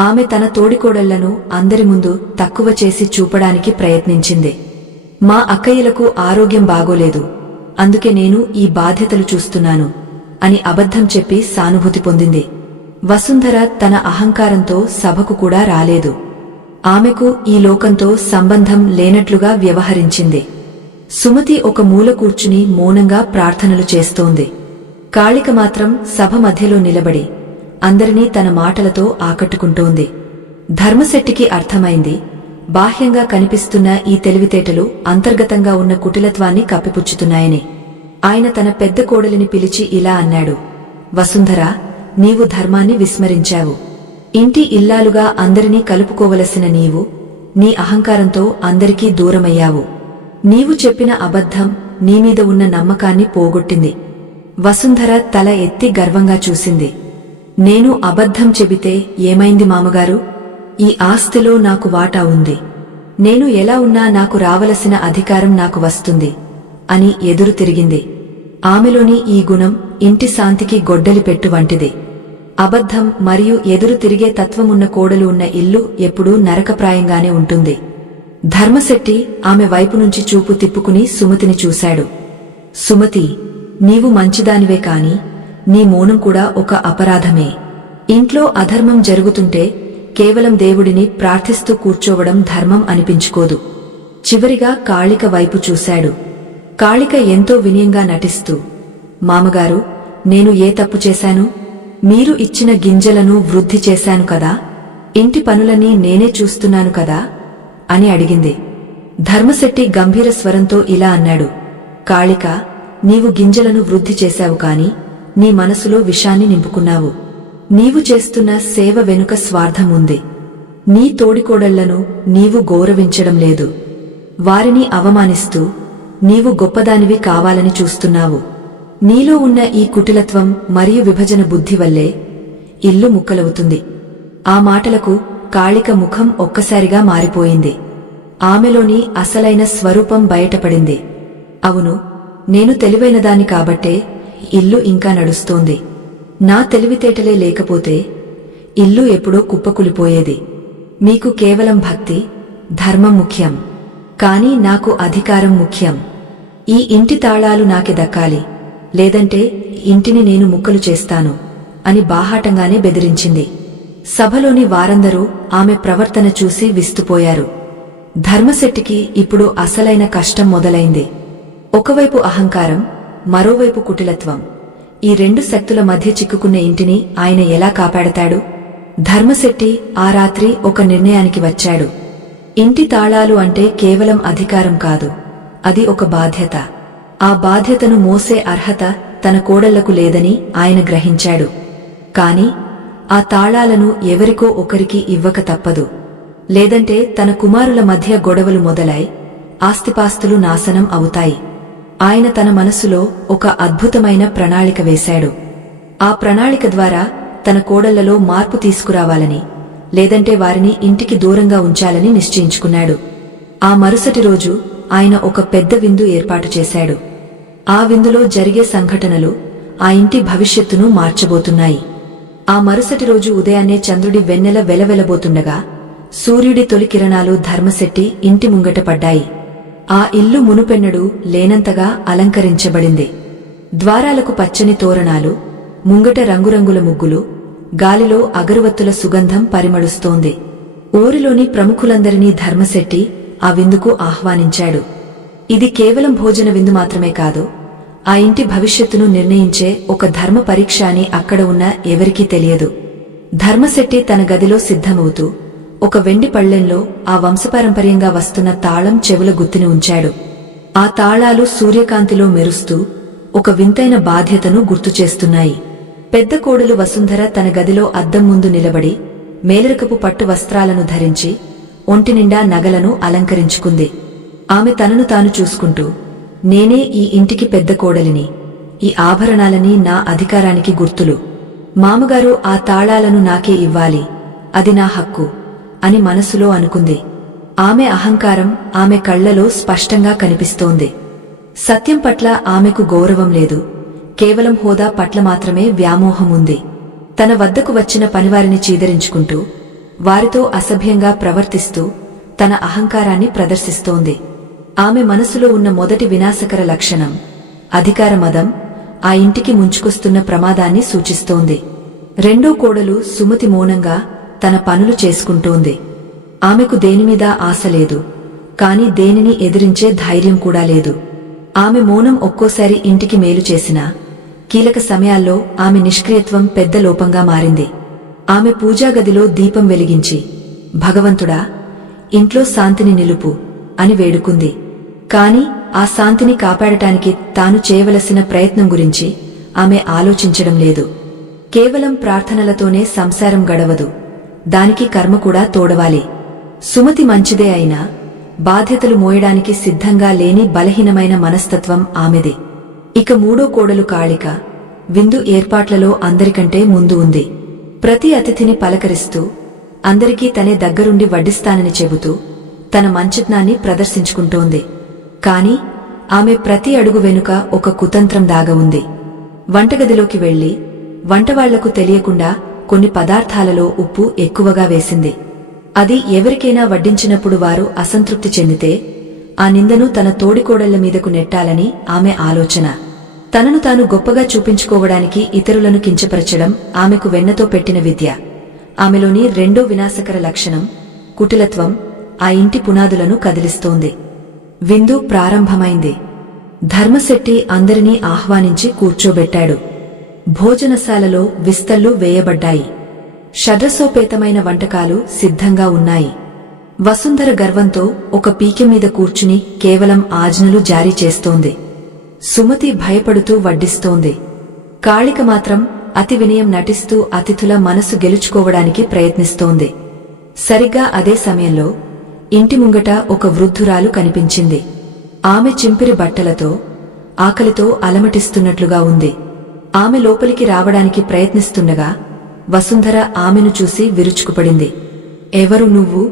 ఆమె తన తోడికోడళ్లను అందరి ముందు తక్కువ చేసి చూపడానికి ప్రయత్నించింది. మా అక్కయ్యలకు ఆరోగ్యం బాగోలేదు, అందుకే నేను ఈ బాధ్యతలు చూస్తున్నాను అని అబద్ధం చెప్పి సానుభూతి పొందింది. వసుంధర తన అహంకారంతో సభకు కూడా రాలేదు. ఆమెకు ఈ లోకంతో సంబంధం లేనట్లుగా వ్యవహరించింది. సుమతి ఒక మూల కూర్చుని మౌనంగా ప్రార్థనలు చేస్తోంది. కాళిక మాత్రం సభ మధ్యలో నిలబడి అందరినీ తన మాటలతో ఆకట్టుకుంటోంది. ధర్మశెట్టికి అర్థమైంది, బాహ్యంగా కనిపిస్తున్న ఈ తెలివితేటలు అంతర్గతంగా ఉన్న కుటిలత్వాన్ని కప్పిపుచ్చుతున్నాయని. ఆయన తన పెద్ద కోడలిని పిలిచి ఇలా అన్నాడు: వసుంధరా, నీవు ధర్మాన్ని విస్మరించావు. ఇంటి ఇల్లాలుగా అందరినీ కలుపుకోవలసిన నీవు నీ అహంకారంతో అందరికీ దూరమయ్యావు. నీవు చెప్పిన అబద్ధం నీమీద ఉన్న నమ్మకాన్ని పోగొట్టింది. వసుంధర తల ఎత్తి గర్వంగా చూసింది. నేను అబద్ధం చెబితే ఏమైంది మామగారు? ఈ ఆస్తిలో నాకు వాటా ఉంది. నేను ఎలా ఉన్నా నాకు రావలసిన అధికారం నాకు వస్తుంది అని ఎదురు తిరిగింది. ఆమెలోని ఈ గుణం ఇంటి శాంతికి గొడ్డలి పెట్టు వంటిది. అబద్ధం మరియు ఎదురు తిరిగే తత్వమున్న కోడలు ఉన్న ఇల్లు ఎప్పుడూ నరకప్రాయంగానే ఉంటుంది. ధర్మశెట్టి ఆమె వైపు నుంచి చూపు తిప్పుకుని సుమతిని చూశాడు. సుమతి, నీవు మంచిదానివే కాని నీ మౌనం కూడా ఒక అపరాధమే. ఇంట్లో అధర్మం జరుగుతుంటే కేవలం దేవుడిని ప్రార్థిస్తూ కూర్చోవడం ధర్మం అనిపించుకోదు. చివరిగా కాళిక వైపు చూశాడు. కాళిక ఎంతో వినయంగా నటిస్తూ, మామగారు, నేను ఏ తప్పు చేశాను? మీరు ఇచ్చిన గింజలను వృద్ధి చేశాను కదా, ఇంటి పనులన్నీ నేనే చూస్తున్నాను కదా అని అడిగింది. ధర్మశెట్టి గంభీర స్వరంతో ఇలా అన్నాడు, కాళిక, నీవు గింజలను వృద్ధి చేశావు కాని నీ మనసులో విషాన్ని నింపుకున్నావు. నీవు చేస్తున్న సేవ వెనుక స్వార్థం ఉంది. నీ తోడికోడళ్లను నీవు గౌరవించడం లేదు. వారిని అవమానిస్తూ నీవు గొప్పదానివి కావాలని చూస్తున్నావు. నీలో ఉన్న ఈ కుటిలత్వం మరియు విభజన బుద్ధి వల్లే ఇల్లు ముక్కలవుతుంది. ఆ మాటలకు కాళిక ముఖం ఒక్కసారిగా మారిపోయింది. ఆమెలోని అసలైన స్వరూపం బయటపడింది. అవును, నేను తెలివైనదాన్ని కాబట్టే ఇల్లు ఇంకా నడుస్తోంది. నా తెలివితేటలే లేకపోతే ఇల్లు ఎప్పుడో కుప్పకులిపోయేది. మీకు కేవలం భక్తి, ధర్మం ముఖ్యం, కాని నాకు అధికారం ముఖ్యం. ఈ ఇంటి తాళాలు నాకే దక్కాలి, లేదంటే ఇంటిని నేను ముక్కలు చేస్తాను అని బాహాటంగానే బెదిరించింది. సభలోని వారందరూ ఆమె ప్రవర్తన చూసి విస్తుపోయారు. ధర్మశెట్టికి ఇప్పుడు అసలైన కష్టం మొదలైంది. ఒకవైపు అహంకారం, మరోవైపు కుటిలత్వం. ఈ రెండు శక్తుల మధ్య చిక్కుకున్న ఇంటిని ఆయన ఎలా కాపాడతాడు? ధర్మశెట్టి ఆ రాత్రి ఒక నిర్ణయానికి వచ్చాడు. ఇంటి తాళాలు అంటే కేవలం అధికారం కాదు, అది ఒక బాధ్యత. ఆ బాధ్యతను మోసే అర్హత తన కోడళ్లకు లేదని ఆయన గ్రహించాడు. కాని ఆ తాళాలను ఎవరికో ఒకరికి ఇవ్వక తప్పదు. లేదంటే తన కుమారుల మధ్య గొడవలు మొదలై ఆస్తిపాస్తులు నాశనం అవుతాయి. ఆయన తన మనసులో ఒక అద్భుతమైన ప్రణాళిక వేశాడు. ఆ ప్రణాళిక ద్వారా తన కోడళ్లలో మార్పు తీసుకురావాలని, లేదంటే వారిని ఇంటికి దూరంగా ఉంచాలని నిశ్చయించుకున్నాడు. ఆ మరుసటి రోజు ఆయన ఒక పెద్ద విందు ఏర్పాటు చేశాడు. ఆ విందులో జరిగే సంఘటనలు ఆ ఇంటి భవిష్యత్తును మార్చబోతున్నాయి. ఆ మరుసటి రోజు ఉదయాన్నే చంద్రుడి వెన్నెల వెలవెలబోతుండగా సూర్యుడి తొలి కిరణాలు ధర్మశెట్టి ఇంటి ముంగట పడ్డాయి. ఆ ఇల్లు మునుపెన్నడూ లేనంతగా అలంకరించబడింది. ద్వారాలకు పచ్చని తోరణాలు, ముంగట రంగురంగుల ముగ్గులు, గాలిలో అగరువత్తుల సుగంధం పరిమళుస్తోంది. ఊరిలోని ప్రముఖులందరినీ ధర్మశెట్టి ఆ విందుకు ఆహ్వానించాడు. ఇది కేవలం భోజన విందు మాత్రమే కాదు, ఆ ఇంటి భవిష్యత్తును నిర్ణయించే ఒక ధర్మ పరీక్ష అని అక్కడ ఉన్న ఎవరికీ తెలియదు. ధర్మశెట్టి తన గదిలో సిద్ధమవుతూ ఒక వెండి పళ్ళెంలో ఆ వంశపారంపర్యంగా వస్తున్న తాళం చెవుల గుత్తిని ఉంచాడు. ఆ తాళాలు సూర్యకాంతిలో మెరుస్తూ ఒక వింతైన బాధ్యతను గుర్తుచేస్తున్నాయి. పెద్ద కోడలు వసుంధర తన గదిలో అద్దం ముందు నిలబడి మేలరకపు పట్టు వస్త్రాలను ధరించి ఒంటినిండా నగలను అలంకరించుకుంది. ఆమె తనను తాను చూసుకుంటూ, నేనే ఈ ఇంటికి పెద్ద కోడలిని, ఈ ఆభరణాలని నా అధికారానికి గుర్తులు. మామగారు ఆ తాళాలను నాకే ఇవ్వాలి, అది నా హక్కు అని మనసులో అనుకుంది. ఆమె అహంకారం ఆమె కళ్లలో స్పష్టంగా కనిపిస్తోంది. సత్యం పట్ల ఆమెకు గౌరవం లేదు, కేవలం హోదా పట్ల మాత్రమే వ్యామోహం ఉంది. తన వద్దకు వచ్చిన పనివారిని చీదరించుకుంటూ, వారితో అసభ్యంగా ప్రవర్తిస్తూ తన అహంకారాన్ని ప్రదర్శిస్తోంది. ఆమె మనసులో ఉన్న మొదటి వినాశకర లక్షణం అధికార మదం ఆ ఇంటికి ముంచుకొస్తున్న ప్రమాదాన్ని సూచిస్తోంది. రెండో కోడలు సుమతి మౌనంగా తన పనులు చేసుకుంటోంది. ఆమెకు దేనిమీద ఆశ లేదు, కాని దేనిని ఎదిరించే ధైర్యం కూడా లేదు. ఆమె మౌనం ఒక్కోసారి ఇంటికి మేలు చేసినా, కీలక సమయాల్లో ఆమె నిష్క్రియత్వం పెద్ద లోపంగా మారింది. ఆమె పూజాగదిలో దీపం వెలిగించి, భగవంతుడా, ఇంట్లో శాంతిని నిలుపు అని వేడుకుంది. కాని ఆ శాంతిని కాపాడటానికి తాను చేయవలసిన ప్రయత్నం గురించి ఆమె ఆలోచించడం లేదు. కేవలం ప్రార్థనలతోనే సంసారం గడవదు, దానికి కర్మ కూడా తోడవాలి. సుమతి మంచిదే అయినా బాధ్యతలు మోయడానికి సిద్ధంగా లేని బలహీనమైన మనస్తత్వం ఆమెది. ఇక మూడో కోడలు కాళిక విందు ఏర్పాట్లలో అందరికంటే ముందు ఉంది. ప్రతి అతిథిని పలకరిస్తూ, అందరికీ తనే దగ్గరుండి వడ్డిస్తానని చెబుతూ తన మంచితనాన్ని ప్రదర్శించుకుంటోంది. కాని ఆమె ప్రతి అడుగు వెనుక ఒక కుతంత్రం దాగ ఉంది. వంటగదిలోకి వెళ్లి వంటవాళ్లకు తెలియకుండా కొన్ని పదార్థాలలో ఉప్పు ఎక్కువగా వేసింది. అది ఎవరికైనా వడ్డించినప్పుడు వారు అసంతృప్తి చెందితే ఆ నిందను తన తోడికోడళ్ల మీదకు నెట్టాలని ఆమె ఆలోచన. తనను తాను గొప్పగా చూపించుకోవడానికి ఇతరులను కించపరచడం ఆమెకు వెన్నతో పెట్టిన విద్య. ఆమెలోని రెండో వినాశకర లక్షణం కుటిలత్వం ఆ ఇంటి పునాదులను కదిలిస్తోంది. విందు ప్రారంభమైంది. ధర్మశెట్టి అందరినీ ఆహ్వానించి కూర్చోబెట్టాడు. భోజనశాలలో విస్తళ్లు వేయబడ్డాయి. షడ్రసోపేతమైన వంటకాలు సిద్ధంగా ఉన్నాయి. వసుంధర గర్వంతో ఒక పీకె మీద కూర్చుని కేవలం ఆజ్ఞలు జారీ చేస్తోంది. సుమతి భయపడుతూ వడ్డిస్తోంది. కాళిక మాత్రం అతి వినయం నటిస్తూ అతిథుల మనసు గెలుచుకోవడానికి ప్రయత్నిస్తోంది. సరిగ్గా అదే సమయంలో ఇంటి ముంగట ఒక వృద్ధురాలు కనిపించింది. ఆమె చింపిరి బట్టలతో ఆకలితో అలమటిస్తున్నట్లుగా ఉంది. ఆమె లోపలికి రావడానికి ప్రయత్నిస్తుండగా వసుంధర ఆమెను చూసి విరుచుకుపడింది. ఎవరు నువ్వు?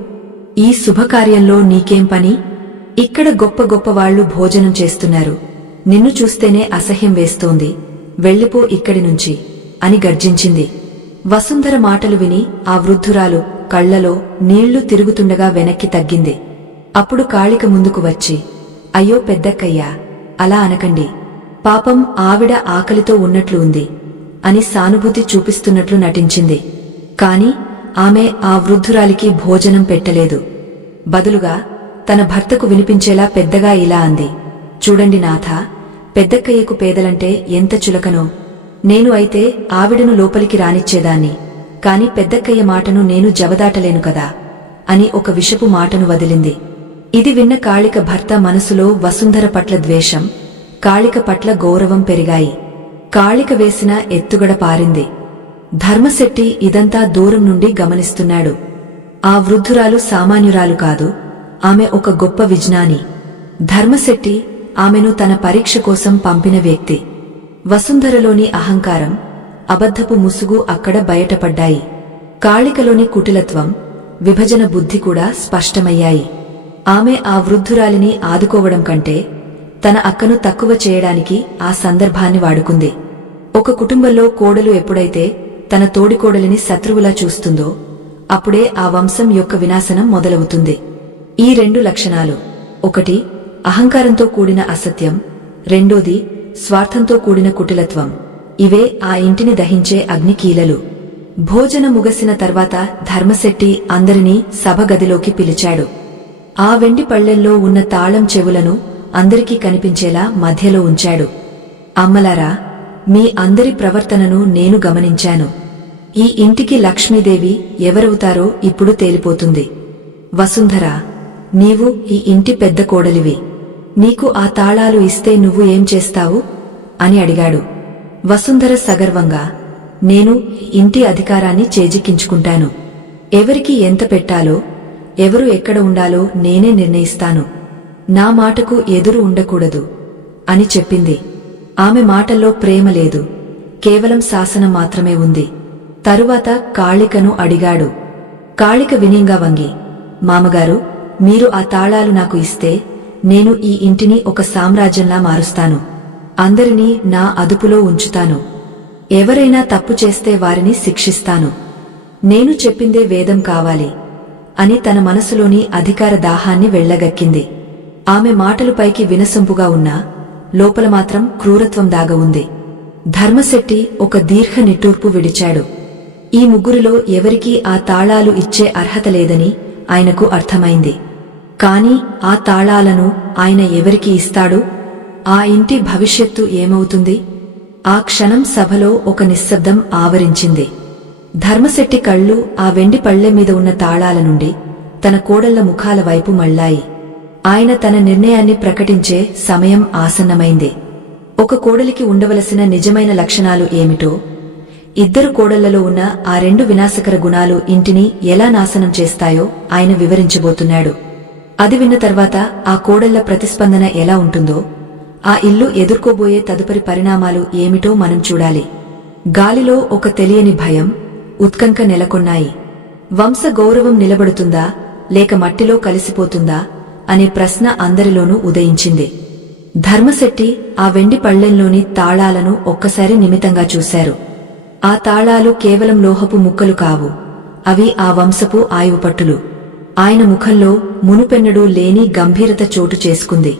ఈ శుభకార్యంలో నీకేం పని? ఇక్కడ గొప్ప గొప్ప వాళ్లు భోజనం చేస్తున్నారు. నిన్ను చూస్తేనే అసహ్యం వేస్తోంది. వెళ్ళిపో ఇక్కడి నుంచి అని గర్జించింది. వసుంధర మాటలు విని ఆ వృద్ధురాలు కళ్లలో నీళ్లు తిరుగుతుండగా వెనక్కి తగ్గింది. అప్పుడు కాళిక ముందుకు వచ్చి, అయ్యో పెద్దక్కయ్యా, అలా అనకండి. పాపం ఆవిడ ఆకలితో ఉన్నట్లు ఉంది అని సానుభూతి చూపిస్తున్నట్లు నటించింది. కాని ఆమె ఆ వృద్ధురాలికి భోజనం పెట్టలేదు. బదులుగా తన భర్తకు వినిపించేలా పెద్దగా ఇలా అంది, చూడండి నాథా, పెద్దక్కయ్యకు పేదలంటే ఎంత చులకనో. నేను అయితే ఆవిడను లోపలికి రానిచ్చేదాన్ని, కాని పెద్దక్కయ్య మాటను నేను జవదాటలేను కదా అని ఒక విషపు మాటను వదిలింది. ఇది విన్న కాళిక భర్త మనసులో వసుంధర పట్ల ద్వేషం, కాళిక పట్ల గౌరవం పెరిగాయి. కాళిక వేసిన ఎత్తుగడ పారింది. ధర్మశెట్టి ఇదంతా దూరం నుండి గమనిస్తున్నాడు. ఆ వృద్ధురాలు సామాన్యురాలు కాదు, ఆమె ఒక గొప్ప విజ్ఞాని. ధర్మశెట్టి ఆమెను తన పరీక్ష కోసం పంపిన వ్యక్తి. వసుంధరలోని అహంకారం, అబద్ధపు ముసుగు అక్కడ బయటపడ్డాయి. కాళికలోని కుటిలత్వం, విభజన బుద్ధి కూడా స్పష్టమయ్యాయి. ఆమె ఆ వృద్ధురాలిని ఆదుకోవడం కంటే తన అక్కను తక్కువ చేయడానికి ఆ సందర్భాన్ని వాడుకుంది. ఒక కుటుంబంలో కోడలు ఎప్పుడైతే తన తోడికోడలిని శత్రువులా చూస్తుందో అప్పుడే ఆ వంశం యొక్క వినాశనం మొదలవుతుంది. ఈ రెండు లక్షణాలు, ఒకటి అహంకారంతో కూడిన అసత్యం, రెండోది స్వార్థంతో కూడిన కుటిలత్వం, ఇవే ఆ ఇంటిని దహించే అగ్నికీలలు. భోజన ముగసిన తర్వాత ధర్మశెట్టి అందరినీ సభ గదిలోకి పిలిచాడు. ఆ వెండి పళ్ళెంలో ఉన్న తాళం చెవులను అందరికీ కనిపించేలా మధ్యలో ఉంచాడు. అమ్మలారా, మీ అందరి ప్రవర్తనను నేను గమనించాను. ఈ ఇంటికి లక్ష్మీదేవి ఎవరవుతారో ఇప్పుడు తేలిపోతుంది. వసుంధర, నీవు ఈ ఇంటి పెద్ద కోడలివి. నీకు ఆ తాళాలు ఇస్తే నువ్వు ఏం చేస్తావు అని అడిగాడు. వసుంధర సగర్వంగా, నేను ఇంటి అధికారాన్ని చేజిక్కించుకుంటాను. ఎవరికి ఎంత పెట్టాలో, ఎవరు ఎక్కడ ఉండాలో నేనే నిర్ణయిస్తాను. నా మాటకు ఎదురు ఉండకూడదు అని చెప్పింది. ఆమె మాటల్లో ప్రేమ లేదు, కేవలం శాసనం మాత్రమే ఉంది. తరువాత కాళికను అడిగాడు. కాళిక వినయంగా వంగి, మామగారు, మీరు ఆ తాళాలు నాకు ఇస్తే నేను ఈ ఇంటిని ఒక సామ్రాజ్యంలా మారుస్తాను. అందరినీ నా అదుపులో ఉంచుతాను. ఎవరైనా తప్పు చేస్తే వారిని శిక్షిస్తాను. నేను చెప్పిందే వేదం కావాలి అని తన మనసులోని అధికార దాహాన్ని వెళ్లగక్కింది. ఆమె మాటలు పైకి వినసొంపుగా ఉన్నా లోపల మాత్రం క్రూరత్వం దాగ ఉంది. ధర్మశెట్టి ఒక దీర్ఘ నిట్టూర్పు విడిచాడు. ఈ ముగ్గురిలో ఎవరికీ ఆ తాళాలు ఇచ్చే అర్హత లేదని ఆయనకు అర్థమైంది. కాని ఆ తాళాలను ఆయన ఎవరికి ఇస్తాడు? ఆ ఇంటి భవిష్యత్తు ఏమవుతుంది? ఆ క్షణం సభలో ఒక నిశ్శబ్దం ఆవరించింది. ధర్మశెట్టి కళ్ళు ఆ వెండి పళ్ళె మీద ఉన్న తాళాల నుండి తన కోడళ్ల ముఖాల వైపు మళ్లాయి. ఆయన తన నిర్ణయాన్ని ప్రకటించే సమయం ఆసన్నమైంది. ఒక కోడలికి ఉండవలసిన నిజమైన లక్షణాలు ఏమిటో, ఇద్దరు కోడళ్లలో ఉన్న ఆ రెండు వినాశకర గుణాలు ఇంటిని ఎలా నాశనం చేస్తాయో ఆయన వివరించబోతున్నాడు. అది విన్న తర్వాత ఆ కోడళ్ల ప్రతిస్పందన ఎలా ఉంటుందో, ఆ ఇల్లు ఎదుర్కోబోయే తదుపరి పరిణామాలు ఏమిటో మనం చూడాలి. గాలిలో ఒక తెలియని భయం, ఉత్కంఠ నెలకొన్నాయి. వంశ గౌరవం నిలబడుతుందా లేక మట్టిలో కలిసిపోతుందా అనే ప్రశ్న అందరిలోనూ ఉదయించింది. ధర్మశెట్టి ఆ వెండి పళ్ళెంలోని తాళాలను ఒక్కసారి నిమితంగా చూశారు. ఆ తాళాలు కేవలం లోహపు ముక్కలు కావు, అవి ఆ వంశపు ఆయువుపట్టులు. ఆయన ముఖంలో మునుపెన్నడూ లేని గంభీరత చోటు చేసుకుంది.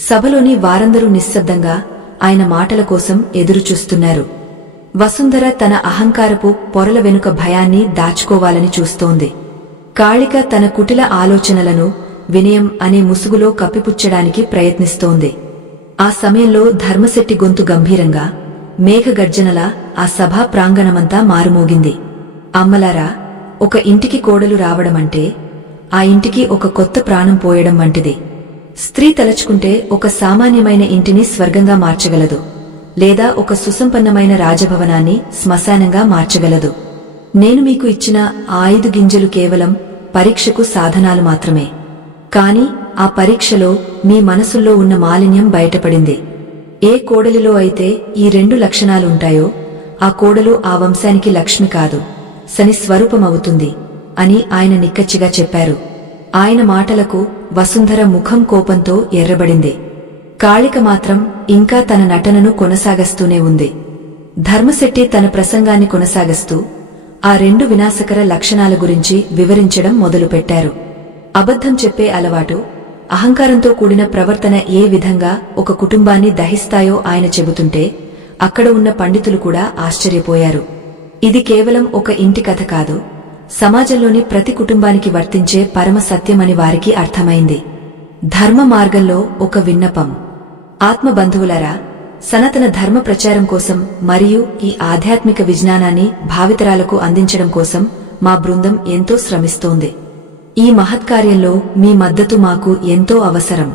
సభలోని వారందరూ నిశ్శబ్దంగా ఆయన మాటల కోసం ఎదురుచూస్తున్నారు. వసుంధర తన అహంకారపు పొరల వెనుక భయాన్ని దాచుకోవాలని చూస్తోంది. కాళిక తన కుటిల ఆలోచనలను వినయం అనే ముసుగులో కప్పిపుచ్చడానికి ప్రయత్నిస్తోంది. ఆ సమయంలో ధర్మశెట్టి గొంతు గంభీరంగా, మేఘగర్జనలా ఆ సభా ప్రాంగణమంతా మారుమోగింది. అమ్మలారా, ఒక ఇంటికి కోడలు రావడమంటే ఆ ఇంటికి ఒక కొత్త ప్రాణం పోయడం వంటిది. స్త్రీ తలచుకుంటే ఒక సామాన్యమైన ఇంటిని స్వర్గంగా మార్చగలదు, లేదా ఒక సుసంపన్నమైన రాజభవనాన్ని శ్మశానంగా మార్చగలదు. నేను మీకు ఇచ్చిన ఆ 5 గింజలు కేవలం పరీక్షకు సాధనాలు మాత్రమే. కాని ఆ పరీక్షలో మీ మనసుల్లో ఉన్న మాలిన్యం బయటపడింది. ఏ కోడలిలో అయితే ఈ 2 లక్షణాలుంటాయో ఆ కోడలు ఆ వంశానికి లక్ష్మి కాదు, శని స్వరూపమవుతుంది అని ఆయన నిక్కచ్చిగా చెప్పారు. ఆయన మాటలకు వసుంధర ముఖం కోపంతో ఎర్రబడింది. కాళిక మాత్రం ఇంకా తన నటనను కొనసాగస్తూనే ఉంది. ధర్మశెట్టి తన ప్రసంగాన్ని కొనసాగస్తూ ఆ 2 వినాశకర లక్షణాల గురించి వివరించడం మొదలుపెట్టారు. అబద్ధం చెప్పే అలవాటు, అహంకారంతో కూడిన ప్రవర్తన ఏ విధంగా ఒక కుటుంబాన్ని దహిస్తాయో ఆయన చెబుతుంటే అక్కడ ఉన్న పండితులు కూడా ఆశ్చర్యపోయారు. ఇది కేవలం ఒక ఇంటి కథ కాదు, సమాజంలోని ప్రతి కుటుంబానికి వర్తించే పరమ సత్యమని వారికి అర్థమైంది. ధర్మ మార్గంలో ఒక విన్నపం. ఆత్మబంధువులారా, సనాతన ధర్మ ప్రచారం కోసం మరియు ఈ ఆధ్యాత్మిక విజ్ఞానాన్ని భావితరాలకు అందించడం కోసం మా బృందం ఎంతో శ్రమిస్తోంది. ఈ మహత్కార్యంలో మీ మద్దతు మాకు ఎంతో అవసరం.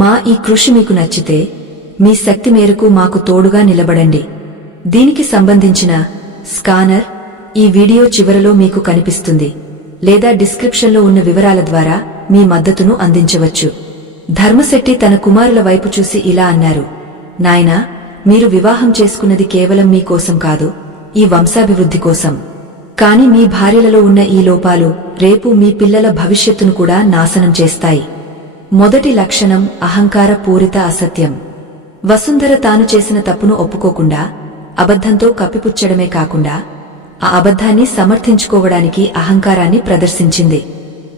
మా ఈ కృషి మీకు నచ్చితే మీ శక్తి మేరకు మాకు తోడుగా నిలబడండి. దీనికి సంబంధించిన స్కానర్ ఈ వీడియో చివరలో మీకు కనిపిస్తుంది, లేదా డిస్క్రిప్షన్లో ఉన్న వివరాల ద్వారా మీ మద్దతును అందించవచ్చు. ధర్మశెట్టి తన కుమారుల వైపు చూసి ఇలా అన్నారు, నాయనా, మీరు వివాహం చేసుకున్నది కేవలం మీకోసం కాదు, ఈ వంశాభివృద్ధి కోసం. కాని మీ భార్యలలో ఉన్న ఈ లోపాలు రేపు మీ పిల్లల భవిష్యత్తును కూడా నాశనం చేస్తాయి. మొదటి లక్షణం అహంకార పూరిత అసత్యం. వసుంధర తాను చేసిన తప్పును ఒప్పుకోకుండా అబద్ధంతో కప్పిపుచ్చడమే కాకుండా ఆ అబద్ధాన్ని సమర్థించుకోవడానికి అహంకారాన్ని ప్రదర్శించింది.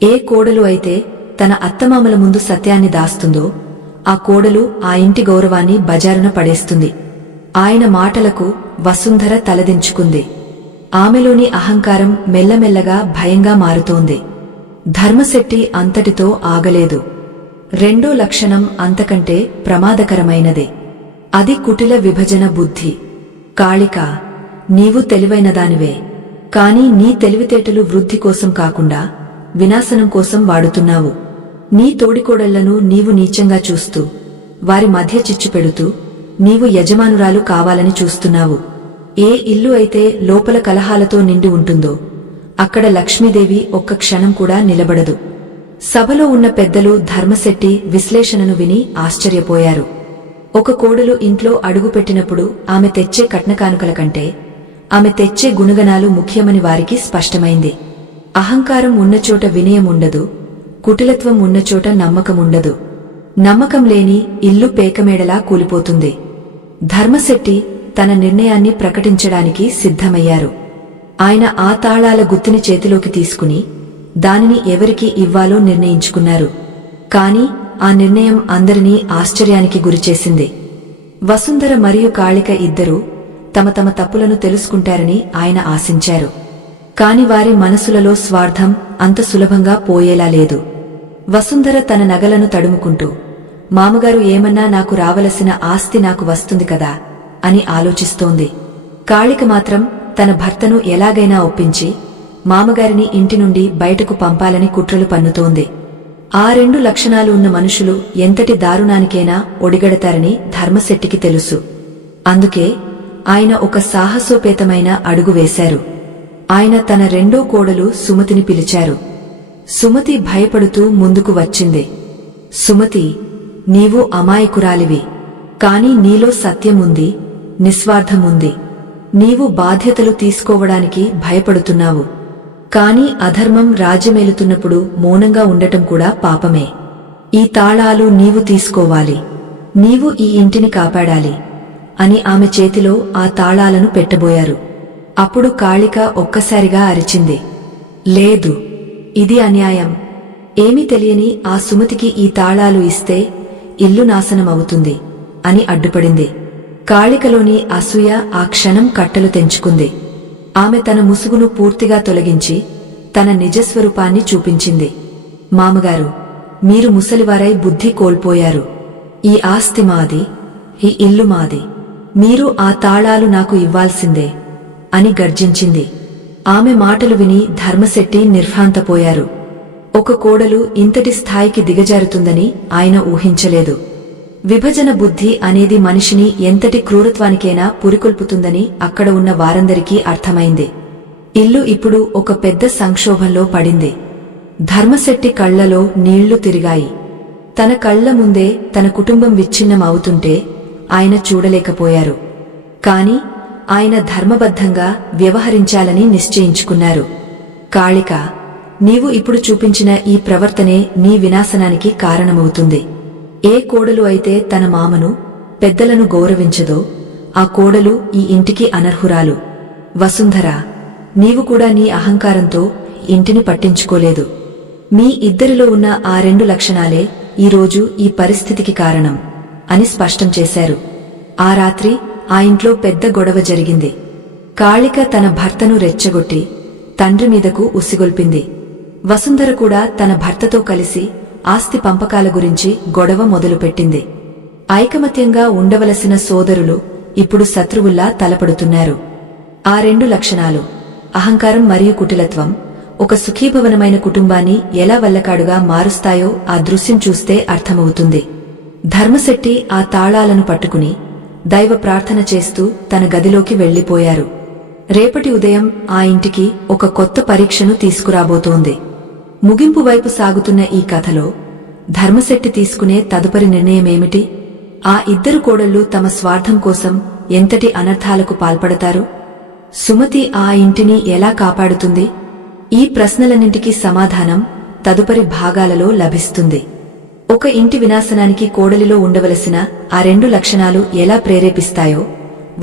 ఏ కోడలు అయితే తన అత్తమామల ముందు సత్యాన్ని దాస్తుందో ఆ కోడలు ఆ ఇంటి గౌరవాన్ని బజారున పడేస్తుంది. ఆయన మాటలకు వసుంధర తలదించుకుంది. ఆమెలోని అహంకారం మెల్లమెల్లగా భయంగా మారుతోంది. ధర్మశెట్టి అంతటితో ఆగలేదు. 2వ లక్షణం అంతకంటే ప్రమాదకరమైనదే. అది కుటిల విభజన బుద్ధి. కాళిక, నీవు తెలివైనదానివే, కాని నీ తెలివితేటలు వృద్ధి కోసం కాకుండా వినాశనం కోసం వాడుతున్నావు. నీ తోడికోడళ్లను నీవు నీచంగా చూస్తూ వారి మధ్య చిచ్చు పెడుతూ నీవు యజమానురాలు కావాలని చూస్తున్నావు. ఏ ఇల్లు అయితే లోపల కలహాలతో నిండి ఉంటుందో అక్కడ లక్ష్మీదేవి ఒక్క క్షణం కూడా నిలబడదు. సభలో ఉన్న పెద్దలు ధర్మశెట్టి విశ్లేషణను విని ఆశ్చర్యపోయారు. ఒక కోడలు ఇంట్లో అడుగుపెట్టినప్పుడు ఆమె తెచ్చే కట్నకానుకల కంటే ఆమె తెచ్చే గుణగణాలు ముఖ్యమని వారికి స్పష్టమైంది. అహంకారం ఉన్నచోట వినయం ఉండదు, కుటిలత్వం ఉన్నచోట నమ్మకముండదు. నమ్మకం లేని ఇల్లు పేకమేడలా కూలిపోతుంది. ధర్మశెట్టి తన నిర్ణయాన్ని ప్రకటించడానికి సిద్ధమయ్యారు. ఆయన ఆ తాళాల గుత్తిని చేతిలోకి తీసుకుని దానిని ఎవరికి ఇవ్వాలో నిర్ణయించుకున్నారు. కాని ఆ నిర్ణయం అందరినీ ఆశ్చర్యానికి గురిచేసింది. వసుంధర మరియు కాళిక ఇద్దరూ తమ తమ తప్పులను తెలుసుకుంటారని ఆయన ఆశించారు. కాని వారి మనసులలో స్వార్థం అంత సులభంగా పోయేలా లేదు. వసుంధర తన నగలను తడుముకుంటూ, మామగారు ఏమన్నా నాకు రావలసిన ఆస్తి నాకు వస్తుంది కదా అని ఆలోచిస్తోంది. కాళిక మాత్రం తన భర్తను ఎలాగైనా ఒప్పించి మామగారిని ఇంటి నుండి బయటకు పంపాలని కుట్రలు పన్నుతోంది. ఆ 2 లక్షణాలు ఉన్న మనుషులు ఎంతటి దారుణానికైనా ఒడిగడతారని ధర్మశెట్టికి తెలుసు. అందుకే ఆయన ఒక సాహసోపేతమైన అడుగు వేశారు. ఆయన తన 2వ కోడలు సుమతిని పిలిచారు. సుమతి భయపడుతూ ముందుకు వచ్చింది. సుమతి, నీవు అమాయకురాలివి, కాని నీలో సత్యముంది, నిస్వార్థముంది. నీవు బాధ్యతలు తీసుకోవడానికి భయపడుతున్నావు. కాని అధర్మం రాజ్యమేలుతున్నప్పుడు మౌనంగా ఉండటం కూడా పాపమే. ఈ తాళాలు నీవు తీసుకోవాలి, నీవు ఈ ఇంటిని కాపాడాలి అని ఆమె చేతిలో ఆ తాళాలను పెట్టబోయారు. అప్పుడు కాళిక ఒక్కసారిగా అరిచింది, లేదు, ఇది అన్యాయం. ఏమీ తెలియని ఆ సుమతికి ఈ తాళాలు ఇస్తే ఇల్లు నాశనమవుతుంది అని అడ్డుపడింది. కాళికలోని అసూయ ఆ క్షణం కట్టలు తెంచుకుంది. ఆమె తన ముసుగును పూర్తిగా తొలగించి తన నిజస్వరూపాన్ని చూపించింది. మామగారు, మీరు ముసలివారై బుద్ధి కోల్పోయారు. ఈ ఆస్తి మాది, ఈ ఇల్లు మాది. మీరు ఆ తాళాలు నాకు ఇవ్వాల్సిందే అని గర్జించింది. ఆమె మాటలు విని ధర్మశెట్టి నిర్ఘాంతపోయారు. ఒక కోడలు ఇంతటి స్థాయికి దిగజారుతుందని ఆయన ఊహించలేదు. విభజన బుద్ధి అనేది మనిషిని ఎంతటి క్రూరత్వానికైనా పురికొల్పుతుందని అక్కడ ఉన్న వారందరికీ అర్థమైంది. ఇల్లు ఇప్పుడు ఒక పెద్ద సంక్షోభంలో పడింది. ధర్మశెట్టి కళ్లలో నీళ్లు తిరిగాయి. తన కళ్ల ముందే తన కుటుంబం విచ్ఛిన్నం అవుతుంటే ఆయన చూడలేకపోయారు. కాని ఆయన ధర్మబద్ధంగా వ్యవహరించాలని నిశ్చయించుకున్నారు. కాళిక, నీవు ఇప్పుడు చూపించిన ఈ ప్రవర్తనే నీ వినాశనానికి కారణమవుతుంది. ఏ కోడలు అయితే తన మామను, పెద్దలను గౌరవించదో ఆ కోడలు ఈ ఇంటికి అనర్హురాలు. వసుంధర, నీవు కూడా నీ అహంకారంతో ఇంటిని పట్టించుకోలేదు. మీ ఇద్దరిలో ఉన్న ఆ 2 లక్షణాలే ఈరోజు ఈ పరిస్థితికి కారణం అని స్పష్టం చేశారు. ఆ రాత్రి ఆ ఇంట్లో పెద్ద గొడవ జరిగింది. కాళిక తన భర్తను రెచ్చగొట్టి తండ్రి మీదకు ఉసిగొల్పింది. వసుంధర కూడా తన భర్తతో కలిసి ఆస్తి పంపకాల గురించి గొడవ మొదలుపెట్టింది. ఐకమత్యంగా ఉండవలసిన సోదరులు ఇప్పుడు శత్రువుల్లా తలపడుతున్నారు. ఆ 2 లక్షణాలు, అహంకారం మరియు కుటిలత్వం, ఒక సుఖీభవనమైన కుటుంబాన్ని ఎలా వల్లకాడుగా మారుస్తాయో ఆ దృశ్యం చూస్తే అర్థమవుతుంది. ధర్మశెట్టి ఆ తాళాలను పట్టుకుని దైవ ప్రార్థన చేస్తూ తన గదిలోకి వెళ్లిపోయారు. రేపటి ఉదయం ఆ ఇంటికి ఒక కొత్త పరీక్షను తీసుకురాబోతోంది. ముగింపు వైపు సాగుతున్న ఈ కథలో ధర్మశెట్టి తీసుకునే తదుపరి నిర్ణయమేమిటి? ఆ ఇద్దరు కోడళ్లు తమ స్వార్థం కోసం ఎంతటి అనర్థాలకు పాల్పడతారు? సుమతి ఆ ఇంటిని ఎలా కాపాడుతుంది? ఈ ప్రశ్నలన్నింటికీ సమాధానం తదుపరి భాగాలలో లభిస్తుంది. ఒక ఇంటి వినాశనానికి కోడలిలో ఉండవలసిన ఆ 2 లక్షణాలు ఎలా ప్రేరేపిస్తాయో,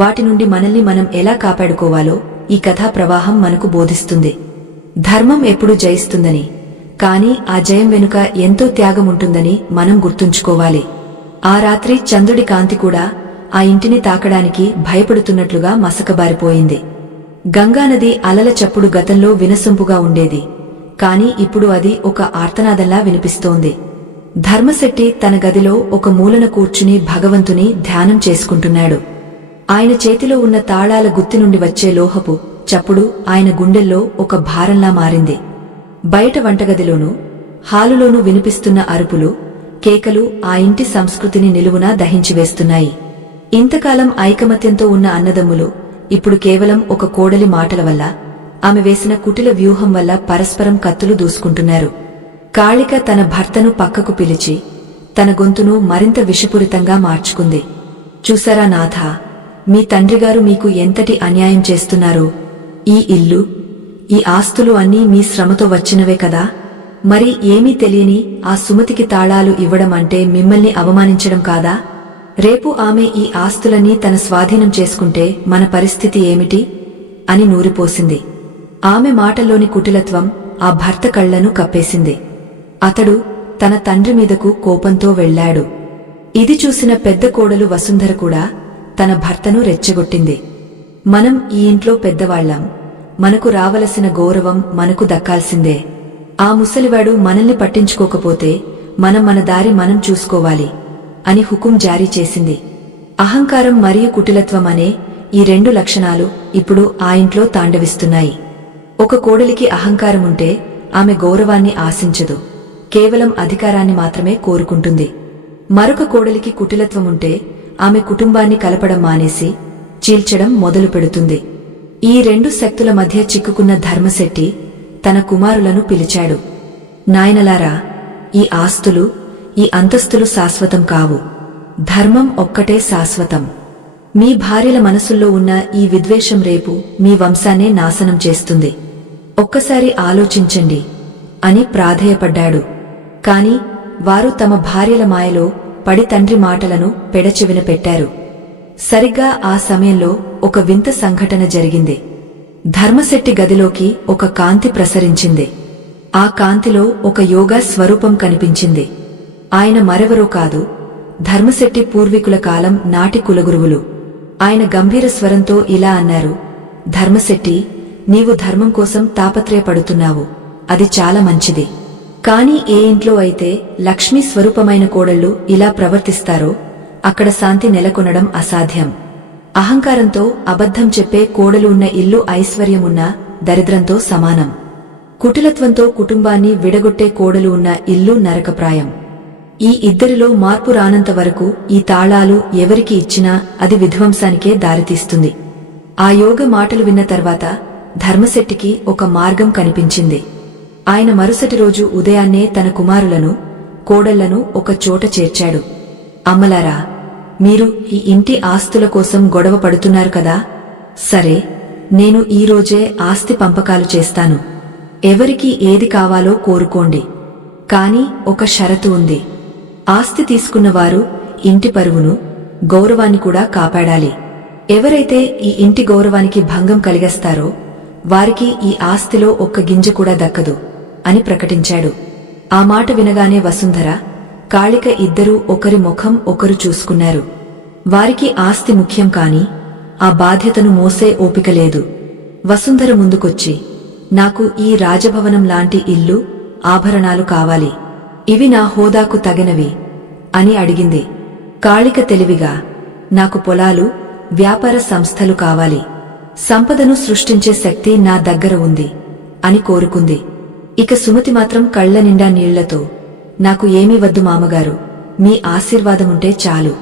వాటి నుండి మనల్ని మనం ఎలా కాపాడుకోవాలో ఈ కథా ప్రవాహం మనకు బోధిస్తుంది. ధర్మం ఎప్పుడూ జయిస్తుందని, కాని ఆ జయం వెనుక ఎంతో త్యాగం ఉంటుందని మనం గుర్తుంచుకోవాలి. ఆ రాత్రి చంద్రుడి కాంతి కూడా ఆ ఇంటిని తాకడానికి భయపడుతున్నట్లుగా మసకబారిపోయింది. గంగానది అలల చప్పుడు గతంలో వినసొంపుగా ఉండేది, కాని ఇప్పుడు అది ఒక ఆర్తనాదంలా వినిపిస్తోంది. ధర్మశెట్టి తన గదిలో ఒక మూలన కూర్చుని భగవంతుని ధ్యానం చేసుకుంటున్నాడు. ఆయన చేతిలో ఉన్న తాళాల గుత్తి నుండి వచ్చే లోహపు చప్పుడు ఆయన గుండెల్లో ఒక భారంలా మారింది. బయట వంటగదిలోనూ హాలులోనూ వినిపిస్తున్న అరుపులు, కేకలు ఆ ఇంటి సంస్కృతిని నిలువునా దహించివేస్తున్నాయి. ఇంతకాలం ఐకమత్యంతో ఉన్న అన్నదమ్ములు ఇప్పుడు కేవలం ఒక కోడలి మాటల వల్ల, ఆమె వేసిన కుటిల వ్యూహం వల్ల పరస్పరం కత్తులు దూసుకుంటున్నారు. కాళిక తన భర్తను పక్కకు పిలిచి తన గొంతును మరింత విషపూరితంగా మార్చుకుంది. చూసారా నాథా, మీ తండ్రిగారు మీకు ఎంతటి అన్యాయం చేస్తున్నారు. ఈ ఇల్లు, ఈ ఆస్తులు అన్నీ మీ శ్రమతో వచ్చినవే కదా. మరి ఏమీ తెలియని ఆ సుమతికి తాళాలు ఇవ్వడం అంటే మిమ్మల్ని అవమానించడం కాదా? రేపు ఆమె ఈ ఆస్తులన్నీ తన స్వాధీనం చేసుకుంటే మన పరిస్థితి ఏమిటి అని నూరిపోసింది. ఆమె మాటల్లోని కుటిలత్వం ఆ భర్త కళ్లను కప్పేసింది. అతడు తన తండ్రి మీదకు కోపంతో వెళ్లాడు. ఇది చూసిన పెద్ద కోడలు వసుంధర కూడా తన భర్తను రెచ్చగొట్టింది. మనం ఈ ఇంట్లో పెద్దవాళ్లం, మనకు రావలసిన గౌరవం మనకు దక్కాల్సిందే. ఆ ముసలివాడు మనల్ని పట్టించుకోకపోతే మనం మన దారి మనం చూసుకోవాలి అని హుకుం జారీ చేసింది. అహంకారం మరియు కుటిలత్వం అనే ఈ 2 లక్షణాలు ఇప్పుడు ఆ ఇంట్లో తాండవిస్తున్నాయి. ఒక కోడలికి అహంకారముంటే ఆమె గౌరవాన్ని ఆశించదు, కేవలం అధికారాన్ని మాత్రమే కోరుకుంటుంది. మరొక కోడలికి కుటిలత్వముంటే ఆమె కుటుంబాన్ని కలపడం మానేసి చీల్చడం మొదలు పెడుతుంది. ఈ 2 శక్తుల మధ్య చిక్కుకున్న ధర్మశెట్టి తన కుమారులను పిలిచాడు. నాయనలారా, ఈ ఆస్తులు, ఈ అంతస్తులు శాశ్వతం కావు. ధర్మం ఒక్కటే శాశ్వతం. మీ భార్యల మనసుల్లో ఉన్న ఈ విద్వేషం రేపు మీ వంశాన్నే నాశనం చేస్తుంది. ఒక్కసారి ఆలోచించండి అని ప్రాధేయపడ్డాడు. కాని వారు తమ భార్యల మాయలో పడి తండ్రి మాటలను పెడచెవిన పెట్టారు. సరిగ్గా ఆ సమయంలో ఒక వింత సంఘటన జరిగింది. ధర్మశెట్టి గదిలోకి ఒక కాంతి ప్రసరించింది. ఆ కాంతిలో ఒక యోగా స్వరూపం కనిపించింది. ఆయన మరెవరో కాదు, ధర్మశెట్టి పూర్వీకుల కాలం నాటి కులగురువులు. ఆయన గంభీర స్వరంతో ఇలా అన్నారు, ధర్మశెట్టి, నీవు ధర్మం కోసం తాపత్రయపడుతున్నావు, అది చాలా మంచిది. కాని ఏ ఇంట్లో అయితే లక్ష్మీ స్వరూపమైన కోడళ్లు ఇలా ప్రవర్తిస్తారో అక్కడ శాంతి నెలకొనడం అసాధ్యం. అహంకారంతో అబద్ధం చెప్పే కోడలు ఉన్న ఇల్లు ఐశ్వర్యమున్న దరిద్రంతో సమానం. కుటిలత్వంతో కుటుంబాన్ని విడగొట్టే కోడలు ఉన్న ఇల్లు నరకప్రాయం. ఈ ఇద్దరిలో మార్పు రానంత వరకు ఈ తాళాలు ఎవరికి ఇచ్చినా అది విధ్వంసానికే దారితీస్తుంది. ఆ యోగ మాటలు విన్న తర్వాత ధర్మశెట్టికి ఒక మార్గం కనిపించింది. ఆయన మరుసటి రోజు ఉదయాన్నే తన కుమారులను, కోడళ్లను ఒక చోట చేర్చాడు. అమ్మలారా, మీరు ఈ ఇంటి ఆస్తుల కోసం గొడవ పడుతున్నారు కదా, సరే, నేను ఈరోజే ఆస్తి పంపకాలు చేస్తాను. ఎవరికి ఏది కావాలో కోరుకోండి. కాని ఒక షరతు ఉంది. ఆస్తి తీసుకున్నవారు ఇంటి పరువును, గౌరవాన్ని కూడా కాపాడాలి. ఎవరైతే ఈ ఇంటి గౌరవానికి భంగం కలిగేస్తారో వారికి ఈ ఆస్తిలో ఒక్క గింజ కూడా దక్కదు అని ప్రకటించాడు. ఆ మాట వినగానే వసుంధర, కాళిక ఇద్దరూ ఒకరి ముఖం ఒకరు చూసుకున్నారు. వారికి ఆస్తి ముఖ్యం కాని ఆ బాధ్యతను మోసే ఓపిక లేదు. వసుంధర ముందుకొచ్చి, నాకు ఈ రాజభవనం లాంటి ఇల్లు, ఆభరణాలు కావాలి. ఇవి నా హోదాకు తగినవి అని అడిగింది. కాళిక తెలివిగా, నాకు పొలాలు, వ్యాపార సంస్థలు కావాలి. సంపదను సృష్టించే శక్తి నా దగ్గర ఉంది అని కోరుకుంది. ఇక సుమతి మాత్రం కళ్ల నిండా నీళ్లతో, నాకు ఏమీ వద్దు మామగారు, మీ ఆశీర్వాదముంటే చాలు.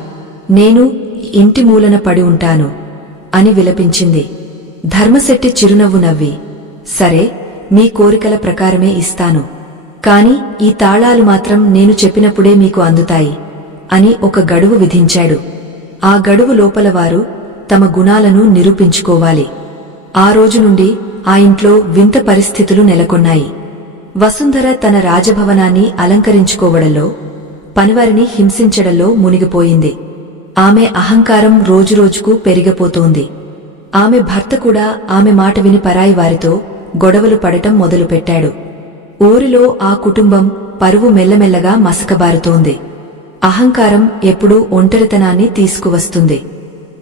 నేను ఇంటి మూలన పడి ఉంటాను అని విలపించింది. ధర్మశెట్టి చిరునవ్వు నవ్వి, సరే, మీ కోరికల ప్రకారమే ఇస్తాను. కాని ఈ తాళాలు మాత్రం నేను చెప్పినప్పుడే మీకు అందుతాయి అని ఒక గడువు విధించాడు. ఆ గడువు లోపల వారు తమ గుణాలను నిరూపించుకోవాలి. ఆ రోజు నుండి ఆ ఇంట్లో వింత పరిస్థితులు నెలకొన్నాయి. వసుంధర తన రాజభవనాన్ని అలంకరించుకోవడంలో, పనివారిని హింసించడంలో మునిగిపోయింది. ఆమె అహంకారం రోజురోజుకు పెరిగిపోతోంది. ఆమె భర్త కూడా ఆమె మాట విని పరాయి వారితో గొడవలు పడటం మొదలుపెట్టాడు. ఊరిలో ఆ కుటుంబం పరువు మెల్లమెల్లగా మసకబారుతోంది. అహంకారం ఎప్పుడూ ఒంటరితనాన్ని తీసుకువస్తుంది.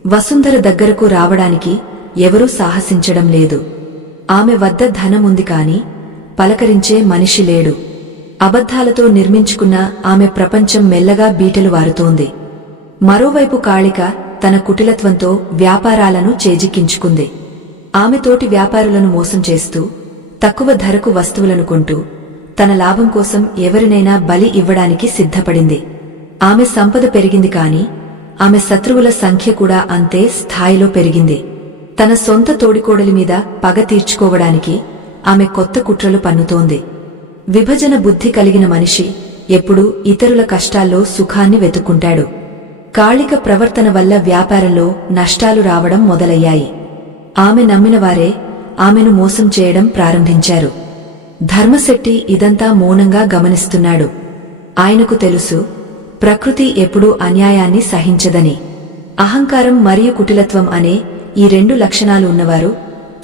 వసుంధర దగ్గరకు రావడానికి ఎవరూ సాహసించడం లేదు. ఆమె వద్ద ధనముంది కాని పలకరించే మనిషి లేడు. అబద్ధాలతో నిర్మించుకున్న ఆమె ప్రపంచం మెల్లగా బీటలు వారుతోంది. మరోవైపు కాళిక తన కుటిలత్వంతో వ్యాపారాలను చేజిక్కించుకుంది. ఆమె తోటి వ్యాపారులను మోసం చేస్తూ తక్కువ ధరకు వస్తువులను కొంటూ తన లాభం కోసం ఎవరినైనా బలి ఇవ్వడానికి సిద్ధపడింది. ఆమె సంపద పెరిగింది కాని ఆమె శత్రువుల సంఖ్య కూడా అంతే స్థాయిలో పెరిగింది. తన సొంత తోడికోడలి మీద పగ తీర్చుకోవడానికి ఆమె కొత్త కుట్రలు పన్నుతోంది. విభజన బుద్ధి కలిగిన మనిషి ఎప్పుడూ ఇతరుల కష్టాల్లో సుఖాన్ని వెతుక్కుంటాడు. కాళిక ప్రవర్తన వల్ల వ్యాపారంలో నష్టాలు రావడం మొదలయ్యాయి. ఆమె నమ్మినవారే ఆమెను మోసం చేయడం ప్రారంభించారు. ధర్మశెట్టి ఇదంతా మౌనంగా గమనిస్తున్నాడు. ఆయనకు తెలుసు, ప్రకృతి ఎప్పుడూ అన్యాయాన్ని సహించదని. అహంకారం మరియు కుటిలత్వం అనే ఈ రెండు లక్షణాలు ఉన్నవారు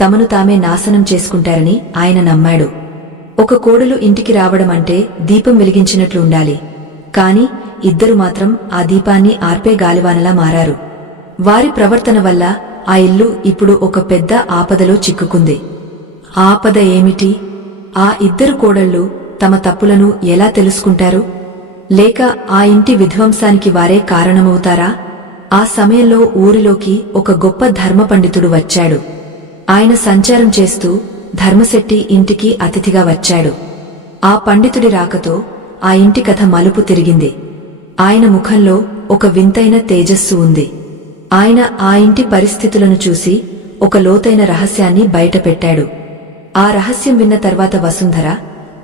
తమను తామే నాశనం చేసుకుంటారని ఆయన నమ్మాడు. ఒక కోడలు ఇంటికి రావడం అంటే దీపం వెలిగించినట్లు ఉండాలి. కాని ఇద్దరు మాత్రం ఆ దీపాన్ని ఆర్పే గాలివానలా మారారు. వారి ప్రవర్తన వల్ల ఆ ఇల్లు ఇప్పుడు ఒక పెద్ద ఆపదలో చిక్కుకుంది. ఆపద ఏమిటి? ఆ ఇద్దరు కోడళ్లు తమ తప్పులను ఎలా తెలుసుకుంటారు? లేక ఆ ఇంటి విధ్వంసానికి వారే కారణమవుతారా? ఆ సమయంలో ఊరిలోకి ఒక గొప్ప ధర్మ పండితుడు వచ్చాడు. ఆయన సంచారం చేస్తూ ధర్మశెట్టి ఇంటికి అతిథిగా వచ్చాడు. ఆ పండితుడి రాకతో ఆ ఇంటి కథ మలుపు తిరిగింది. ఆయన ముఖంలో ఒక వింతైన తేజస్సు ఉంది. ఆయన ఆ ఇంటి పరిస్థితులను చూసి ఒక లోతైన రహస్యాన్ని బయటపెట్టాడు. ఆ రహస్యం విన్న తర్వాత వసుంధర,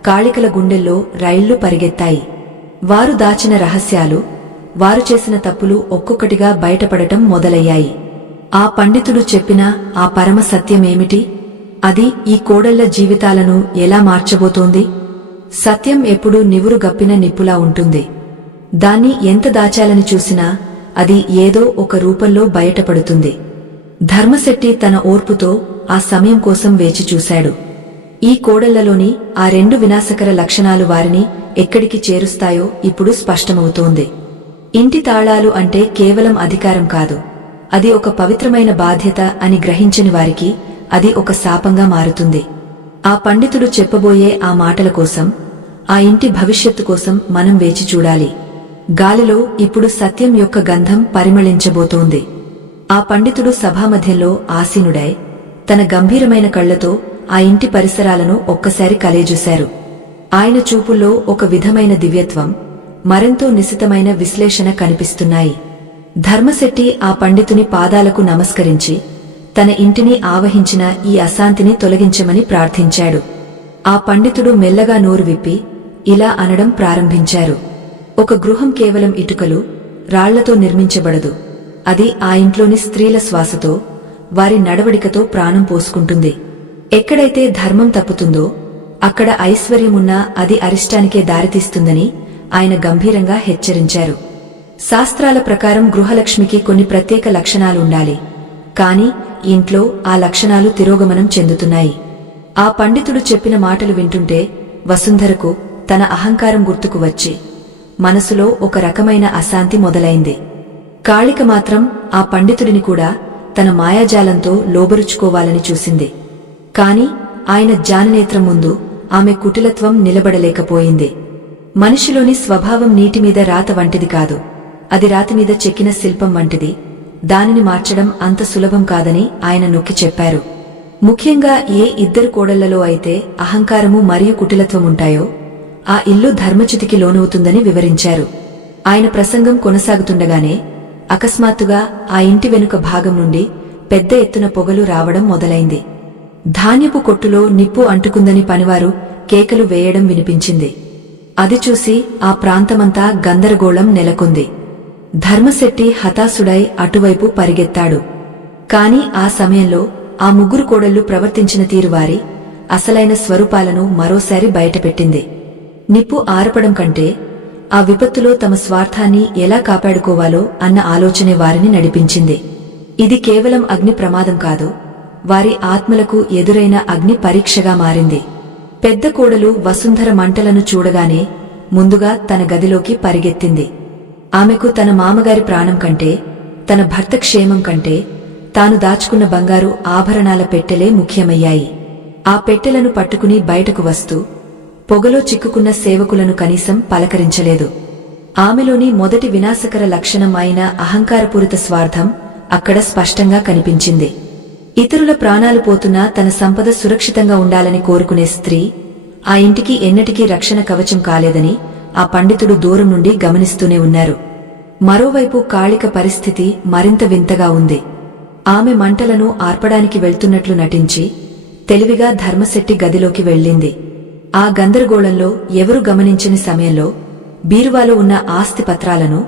కాళికల గుండెల్లో రైళ్లు పరిగెత్తాయి. వారు దాచిన రహస్యాలు, వారు చేసిన తప్పులు ఒక్కొక్కటిగా బయటపడటం మొదలయ్యాయి. ఆ పండితుడు చెప్పిన ఆ పరమ సత్యమేమిటి? అది ఈ కోడళ్ల జీవితాలను ఎలా మార్చబోతోంది? సత్యం ఎప్పుడూ నివురు గప్పిన నిప్పులా ఉంటుంది. దాన్ని ఎంత దాచాలని చూసినా అది ఏదో ఒక రూపంలో బయటపడుతుంది. ధర్మశెట్టి తన ఓర్పుతో ఆ సమయం కోసం వేచి చూశాడు. ఈ కోడళ్లలోని ఆ రెండు వినాశకర లక్షణాలు వారిని ఎక్కడికి చేరుస్తాయో ఇప్పుడు స్పష్టమవుతోంది. ఇంటి తాళాలు అంటే కేవలం అధికారం కాదు, అది ఒక పవిత్రమైన బాధ్యత అని గ్రహించని వారికి అది ఒక శాపంగా మారుతుంది. ఆ పండితుడు చెప్పబోయే ఆ మాటల కోసం, ఆ ఇంటి భవిష్యత్తు కోసం మనం వేచి చూడాలి. గాలిలో ఇప్పుడు సత్యం యొక్క గంధం పరిమళించబోతోంది. ఆ పండితుడు సభామధ్యంలో ఆసీనుడై తన గంభీరమైన కళ్లతో ఆ ఇంటి పరిసరాలను ఒక్కసారి కలేజూశారు. ఆయన చూపుల్లో ఒక విధమైన దివ్యత్వం, మరెంతో నిశితమైన విశ్లేషణ కనిపిస్తున్నాయి. ధర్మశెట్టి ఆ పండితుని పాదాలకు నమస్కరించి తన ఇంటిని ఆవహించిన ఈ అశాంతిని తొలగించమని ప్రార్థించాడు. ఆ పండితుడు మెల్లగా నోరు విప్పి ఇలా అనడం ప్రారంభించారు. ఒక గృహం కేవలం ఇటుకలు, రాళ్లతో నిర్మించబడదు. అది ఆ ఇంట్లోని స్త్రీల శ్వాసతో, వారి నడవడికతో ప్రాణం పోసుకుంటుంది. ఎక్కడైతే ధర్మం తప్పుతుందో అక్కడ ఐశ్వర్యమున్నా అది అరిష్టానికే దారితీస్తుందని ఆయన గంభీరంగా హెచ్చరించారు. శాస్త్రాల ప్రకారం గృహలక్ష్మికి కొన్ని ప్రత్యేక లక్షణాలుండాలి. కాని ఇంట్లో ఆ లక్షణాలు తిరోగమనం చెందుతున్నాయి. ఆ పండితుడు చెప్పిన మాటలు వింటుంటే వసుంధరకు తన అహంకారం గుర్తుకు వచ్చి మనసులో ఒక రకమైన అశాంతి మొదలైంది. కాళిక మాత్రం ఆ పండితుడిని కూడా తన మాయాజాలంతో లోబరుచుకోవాలని చూసింది. కాని ఆయన జాననేత్రం ముందు ఆమె కుటిలత్వం నిలబడలేకపోయింది. మనిషిలోని స్వభావం నీటిమీద రాత వంటిది కాదు, అది రాతిమీద చెక్కిన శిల్పం వంటిది. దానిని మార్చడం అంత సులభం కాదని ఆయన నొక్కి చెప్పారు. ముఖ్యంగా ఏ ఇద్దరు కోడళ్లలో అయితే అహంకారము మరియు కుటిలత్వముంటాయో ఆ ఇల్లు ధర్మచ్యుతికి లోనవుతుందని వివరించారు. ఆయన ప్రసంగం కొనసాగుతుండగానే అకస్మాత్తుగా ఆ ఇంటి వెనుక భాగం నుండి పెద్ద ఎత్తున పొగలు రావడం మొదలైంది. ధాన్యపు కొట్టులో నిప్పు అంటుకుందని పనివారు కేకలు వేయడం వినిపించింది. అది చూసి ఆ ప్రాంతమంతా గందరగోళం నెలకొంది. ధర్మశెట్టి హతాశుడై అటువైపు పరిగెత్తాడు. కాని ఆ సమయంలో ఆ ముగ్గురు కోడళ్లు ప్రవర్తించిన తీరు వారి అసలైన స్వరూపాలను మరోసారి బయటపెట్టింది. నిప్పు ఆరపడం కంటే ఆ విపత్తులో తమ స్వార్థాన్ని ఎలా కాపాడుకోవాలో అన్న ఆలోచనే వారిని నడిపించింది. ఇది కేవలం అగ్ని ప్రమాదం కాదు, వారి ఆత్మలకు ఎదురైన అగ్ని పరీక్షగా మారింది. పెద్ద కోడలు వసుంధర మంటలను చూడగానే ముందుగా తన గదిలోకి పరిగెత్తింది. ఆమెకు తన మామగారి ప్రాణం కంటే, తన భర్త క్షేమం కంటే తాను దాచుకున్న బంగారు ఆభరణాల పెట్టెలే ముఖ్యమయ్యాయి. ఆ పెట్టెలను పట్టుకుని బయటకు వస్తూ పొగలో చిక్కుకున్న సేవకులను కనీసం పలకరించలేదు. ఆమెలోని మొదటి వినాశకర లక్షణం అయిన అహంకారపూరిత స్వార్థం అక్కడ స్పష్టంగా కనిపించింది. ఇతరుల ప్రాణాలు పోతున్నా తన సంపద సురక్షితంగా ఉండాలని కోరుకునే స్త్రీ ఆ ఇంటికి ఎన్నటికీ రక్షణ కవచం కాలేదని ఆ పండితుడు దూరం నుండి గమనిస్తూనే ఉన్నారు. మరోవైపు కాళిక పరిస్థితి మరింత వింతగా ఉంది. ఆమె మంటలను ఆర్పడానికి వెళ్తున్నట్లు నటించి తెలివిగా ధర్మశెట్టి గదిలోకి వెళ్ళింది. ఆ గందరగోళంలో ఎవరు గమనించని సమయంలో బీరువాలో ఉన్న ఆస్తి పత్రాలను,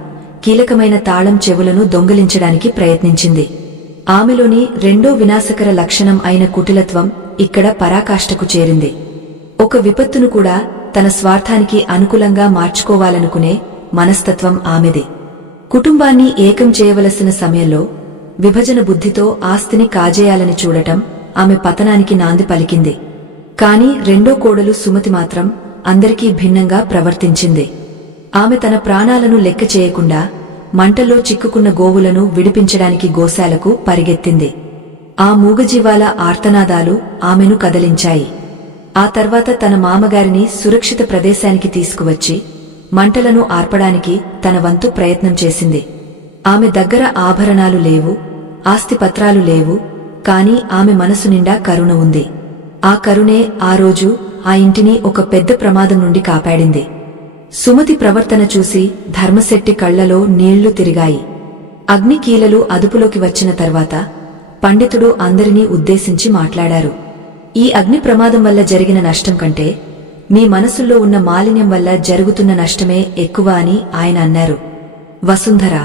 కీలకమైన తాళం చెవులను దొంగిలించడానికి ప్రయత్నించింది. ఆమెలోని రెండో వినాశకర లక్షణం అయిన కుటిలత్వం ఇక్కడ పరాకాష్ఠకు చేరింది. ఒక విపత్తును కూడా తన స్వార్థానికి అనుకూలంగా మార్చుకోవాలనుకునే మనస్తత్వం ఆమెది. కుటుంబాన్ని ఏకం చేయవలసిన సమయంలో విభజన బుద్ధితో ఆస్తిని కాజేయాలని చూడటం ఆమె పతనానికి నాంది పలికింది. కాని రెండో కోడలు సుమతి మాత్రం అందరికీ భిన్నంగా ప్రవర్తించింది. ఆమె తన ప్రాణాలను లెక్క చేయకుండా మంటల్లో చిక్కుకున్న గోవులను విడిపించడానికి గోశాలకు పరిగెత్తింది. ఆ మూగజీవాల ఆర్తనాదాలు ఆమెను కదలించాయి. ఆ తర్వాత తన మామగారిని సురక్షిత ప్రదేశానికి తీసుకువచ్చి మంటలను ఆర్పడానికి తన వంతు ప్రయత్నం చేసింది. ఆమె దగ్గర ఆభరణాలు లేవు, ఆస్తిపత్రాలు లేవు, కాని ఆమె మనసు నిండా కరుణ ఉంది. ఆ కరుణే ఆ రోజు ఆ ఇంటిని ఒక పెద్ద ప్రమాదం నుండి కాపాడింది. సుమతి ప్రవర్తన చూసి ధర్మశెట్టి కళ్లలో నీళ్లు తిరిగాయి. అగ్నికీలలు అదుపులోకి వచ్చిన తర్వాత పండితుడు అందరినీ ఉద్దేశించి మాట్లాడారు. ఈ అగ్ని ప్రమాదం వల్ల జరిగిన నష్టం కంటే మీ మనసుల్లో ఉన్న మాలిన్యం వల్ల జరుగుతున్న నష్టమే ఎక్కువ అని ఆయన అన్నారు. వసుంధర,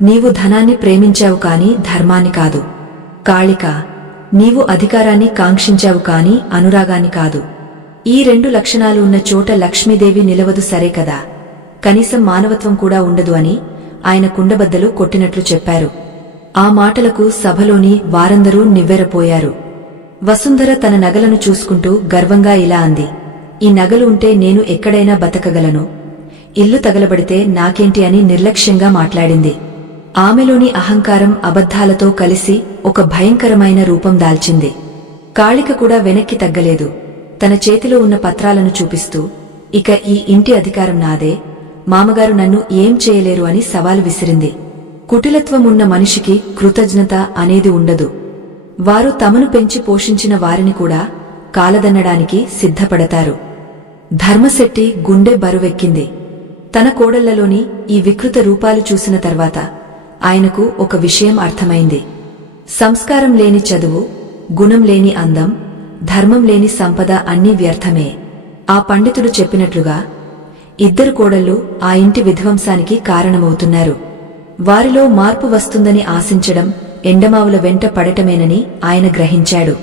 నీవు ధనాన్ని ప్రేమించావు కాని ధర్మాన్ని కాదు. కాళిక, నీవు అధికారాన్ని కాంక్షించావు కాని అనురాగాన్ని కాదు. ఈ రెండు లక్షణాలు ఉన్న చోట లక్ష్మీదేవి నిలవదు, సరే కదా, కనీసం మానవత్వం కూడా ఉండదు అని ఆయన కుండబద్దలు కొట్టినట్లు చెప్పారు. ఆ మాటలకు సభలోని వారందరూ నివ్వెరపోయారు. వసుంధర తన నగలను చూసుకుంటూ గర్వంగా ఇలా అంది, ఈ నగలు ఉంటే నేను ఎక్కడైనా బతకగలను, ఇల్లు తగలబడితే నాకేంటి అని నిర్లక్ష్యంగా మాట్లాడింది. ఆమెలోని అహంకారం అబద్ధాలతో కలిసి ఒక భయంకరమైన రూపం దాల్చింది. కాళిక కూడా వెనక్కి తగ్గలేదు. తన చేతిలో ఉన్న పత్రాలను చూపిస్తూ, ఇక ఈ ఇంటి అధికారం నాదే, మామగారు నన్ను ఏం చేయలేరు అని సవాలు విసిరింది. కుటిలత్వమున్న మనిషికి కృతజ్ఞత అనేది ఉండదు. వారు తమను పెంచి పోషించిన వారిని కూడా కాలదన్నడానికి సిద్ధపడతారు. ధర్మశెట్టి గుండె బరువెక్కింది. తన కోడళ్లలోని ఈ వికృత రూపాలు చూసిన తర్వాత ఆయనకు ఒక విషయం అర్థమైంది. సంస్కారం లేని చదువు, గుణం లేని అందం, ధర్మం లేని సంపద అన్నీ వ్యర్థమే. ఆ పండితుడు చెప్పినట్లుగా ఇద్దరు కోడళ్లు ఆ ఇంటి విధ్వంసానికి కారణమవుతున్నారు. వారిలో మార్పు వస్తుందని ఆశించడం ఎండమావుల వెంట పడటమేనని ఆయన గ్రహించాడు.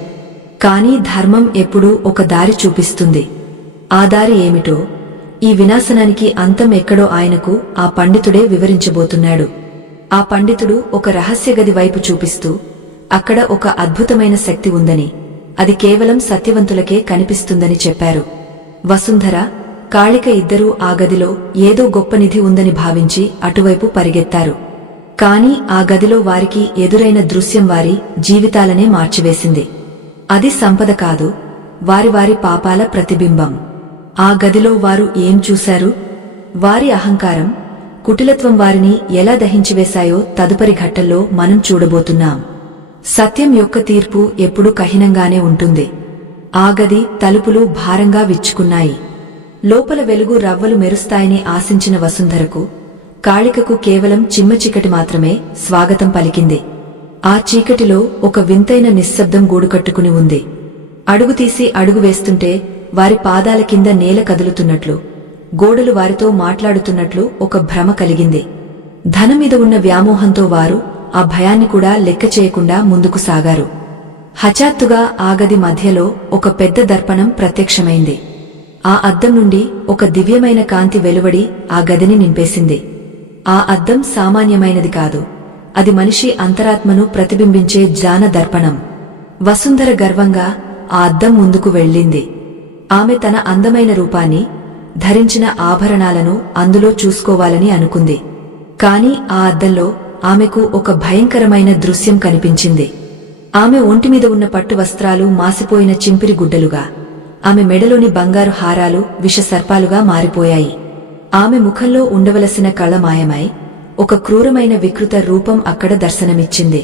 కాని ధర్మం ఎప్పుడూ ఒక దారి చూపిస్తుంది. ఆ దారి ఏమిటో, ఈ వినాశనానికి అంతం ఎక్కడో ఆయనకు ఆ పండితుడే వివరించబోతున్నాడు. ఆ పండితుడు ఒక రహస్యగది వైపు చూపిస్తూ, అక్కడ ఒక అద్భుతమైన శక్తి ఉందని, అది కేవలం సత్యవంతులకే కనిపిస్తుందని చెప్పారు. వసుంధర, కాళిక ఇద్దరూ ఆ గదిలో ఏదో గొప్ప నిధి ఉందని భావించి అటువైపు పరిగెత్తారు. కాని ఆ గదిలో వారికి ఎదురైన దృశ్యం వారి జీవితాలనే మార్చివేసింది. అది సంపద కాదు, వారి వారి పాపాల ప్రతిబింబం. ఆ గదిలో వారు ఏం చూశారు? వారి అహంకారం, కుటిలత్వం వారిని ఎలా దహించివేశాయో తదుపరి ఘట్టంలో మనం చూడబోతున్నాం. సత్యం యొక్క తీర్పు ఎప్పుడూ కఠినంగానే ఉంటుంది. ఆ గది తలుపులు భారంగా విచ్చుకున్నాయి. లోపల వెలుగు రవ్వలు మెరుస్తాయని ఆశించిన వసుంధరకు, కాళికకు కేవలం చిమ్మచీకటి మాత్రమే స్వాగతం పలికింది. ఆ చీకటిలో ఒక వింతైన నిశ్శబ్దం గూడుకట్టుకుని ఉంది. అడుగుతీసి అడుగు వేస్తుంటే వారి పాదాల కింద నేల కదులుతున్నట్లు, గోడలు వారితో మాట్లాడుతున్నట్లు ఒక భ్రమ కలిగింది. ధనం మీద ఉన్న వ్యామోహంతో వారు ఆ భయాన్ని కూడా లెక్క చేయకుండా ముందుకు సాగారు. హఠాత్తుగా ఆ గది మధ్యలో ఒక పెద్ద దర్పణం ప్రత్యక్షమైంది. ఆ అద్దం నుండి ఒక దివ్యమైన కాంతి వెలువడి ఆ గదిని నింపేసింది. ఆ అద్దం సామాన్యమైనది కాదు, అది మనిషి అంతరాత్మను ప్రతిబింబించే జ్ఞాన దర్పణం. వసుంధర గర్వంగా ఆ అద్దం ముందుకు వెళ్ళింది. ఆమె తన అందమైన రూపాన్ని, ధరించిన ఆభరణాలను అందులో చూసుకోవాలని అనుకుంది. కాని ఆ అద్దంలో ఆమెకు ఒక భయంకరమైన దృశ్యం కనిపించింది. ఆమె ఒంటిమీద ఉన్న పట్టు వస్త్రాలు మాసిపోయిన చింపిరి గుడ్డలుగా, ఆమె మెడలోని బంగారు హారాలు విషసర్పాలుగా మారిపోయాయి. ఆమె ముఖంలో ఉండవలసిన కళ మాయమై ఒక క్రూరమైన వికృత రూపం అక్కడ దర్శనమిచ్చింది.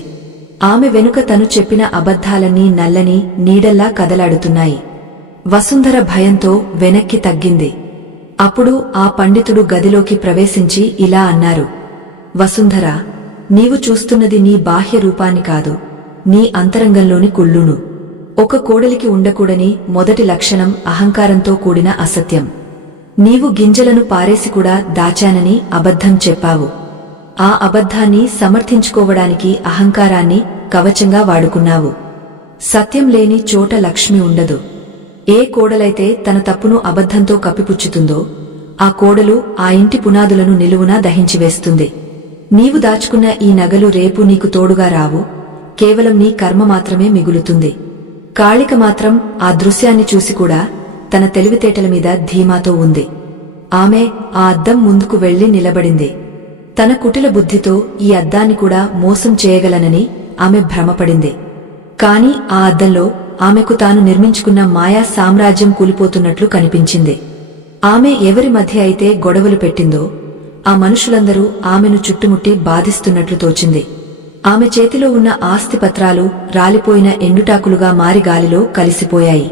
ఆమె వెనుక తను చెప్పిన అబద్ధాలన్నీ నల్లని నీడల్లా కదలాడుతున్నాయి. వసుంధర భయంతో వెనక్కి తగ్గింది. అప్పుడు ఆ పండితుడు గదిలోకి ప్రవేశించి ఇలా అన్నారు: వసుంధర, నీవు చూస్తున్నది నీ బాహ్య రూపాన్ని కాదు, నీ అంతరంగంలోని కుళ్ళును. ఒక కోడలికి ఉండకూడని మొదటి లక్షణం అహంకారంతో కూడిన అసత్యం. నీవు గింజలను పారేసి కూడా దాచానని అబద్ధం చెప్పావు. ఆ అబద్ధాన్ని సమర్థించుకోవడానికి అహంకారాన్ని కవచంగా వాడుకున్నావు. సత్యం లేని చోట లక్ష్మి ఉండదు. ఏ కోడలైతే తన తప్పును అబద్ధంతో కప్పిపుచ్చుతుందో ఆ కోడలు ఆ ఇంటి పునాదులను నిలువునా దహించివేస్తుంది. నీవు దాచుకున్న ఈ నగలు రేపు నీకు తోడుగా రావు, కేవలం నీ కర్మ మాత్రమే మిగులుతుంది. కాళిక మాత్రం ఆ దృశ్యాన్ని చూసి కూడా తన తెలివితేటల మీద ధీమాతో ఉంది. ఆమె ఆ అద్దం ముందుకు వెళ్లి నిలబడింది. తన కుటిల బుద్ధితో ఈ అద్దాన్ని కూడా మోసం చేయగలనని ఆమె భ్రమపడింది. కాని ఆ అద్దంలో ఆమెకు తాను నిర్మించుకున్న మాయా సామ్రాజ్యం కూలిపోతున్నట్లు కనిపించింది. ఆమె ఎవరి మధ్య అయితే గొడవలు పెట్టిందో ఆ మనుషులందరూ ఆమెను చుట్టుముట్టి బాధిస్తున్నట్లు తోచింది. ఆమె చేతిలో ఉన్న ఆస్తిపత్రాలు రాలిపోయిన ఎండుటాకులుగా మారి గాలిలో కలిసిపోయాయి.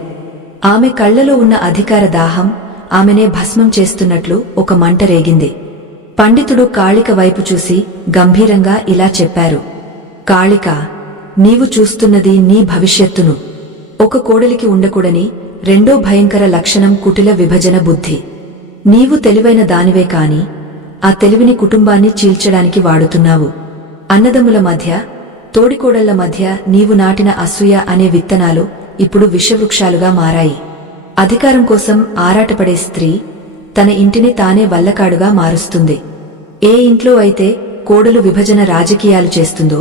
ఆమె కళ్లలో ఉన్న అధికార దాహం ఆమెనే భస్మం చేస్తున్నట్లు ఒక మంట రేగింది. పండితుడు కాళిక వైపు చూసి గంభీరంగా ఇలా చెప్పారు: కాళిక, నీవు చూస్తున్నది నీ భవిష్యత్తును. ఒక కోడలికి ఉండకూడని రెండో భయంకర లక్షణం కుటిల విభజన బుద్ధి. నీవు తెలివైన దానివే కాని ఆ తెలివిని కుటుంబాన్ని చీల్చడానికి వాడుతున్నావు. అన్నదమ్ముల మధ్య, తోడికోడళ్ల మధ్య నీవు నాటిన అసూయ అనే విత్తనాలు ఇప్పుడు విషవృక్షాలుగా మారాయి. అధికారం కోసం ఆరాటపడే స్త్రీ తన ఇంటిని తానే వల్లకాడుగా మారుస్తుంది. ఏ ఇంట్లో అయితే కోడలు విభజన రాజకీయాలు చేస్తుందో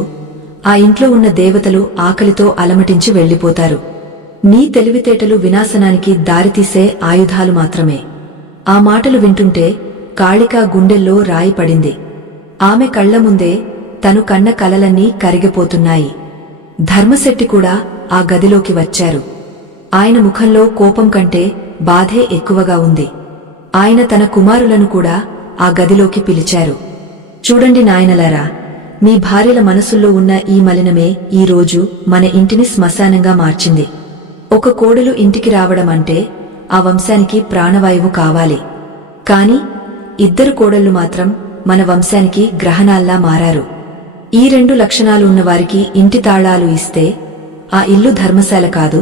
ఆ ఇంట్లో ఉన్న దేవతలు ఆకలితో అలమటించి వెళ్లిపోతారు. నీ తెలివితేటలు వినాశనానికి దారితీసే ఆయుధాలు మాత్రమే. ఆ మాటలు వింటుంటే కాళిక గుండెల్లో రాయి పడింది. ఆమె కళ్ల ముందే తను కన్న కలలన్నీ కరిగిపోతున్నాయి. ధర్మశెట్టి కూడా ఆ గదిలోకి వచ్చారు. ఆయన ముఖంలో కోపం కంటే బాధే ఎక్కువగా ఉంది. ఆయన తన కుమారులను కూడా ఆ గదిలోకి పిలిచారు. చూడండి నాయనలారా, మీ భార్యల మనసుల్లో ఉన్న ఈ మలినమే ఈ రోజు మన ఇంటిని శ్మశానంగా మార్చింది. ఒక కోడలు ఇంటికి రావడం అంటే ఆ వంశానికి ప్రాణవాయువు కావాలి. కాని ఇద్దరు కోడళ్లు మాత్రం మన వంశానికి గ్రహణాల్లా మారారు. ఈ 2 లక్షణాలు ఉన్నవారికి ఇంటి తాళాలు ఇస్తే ఆ ఇల్లు ధర్మశాల కాదు,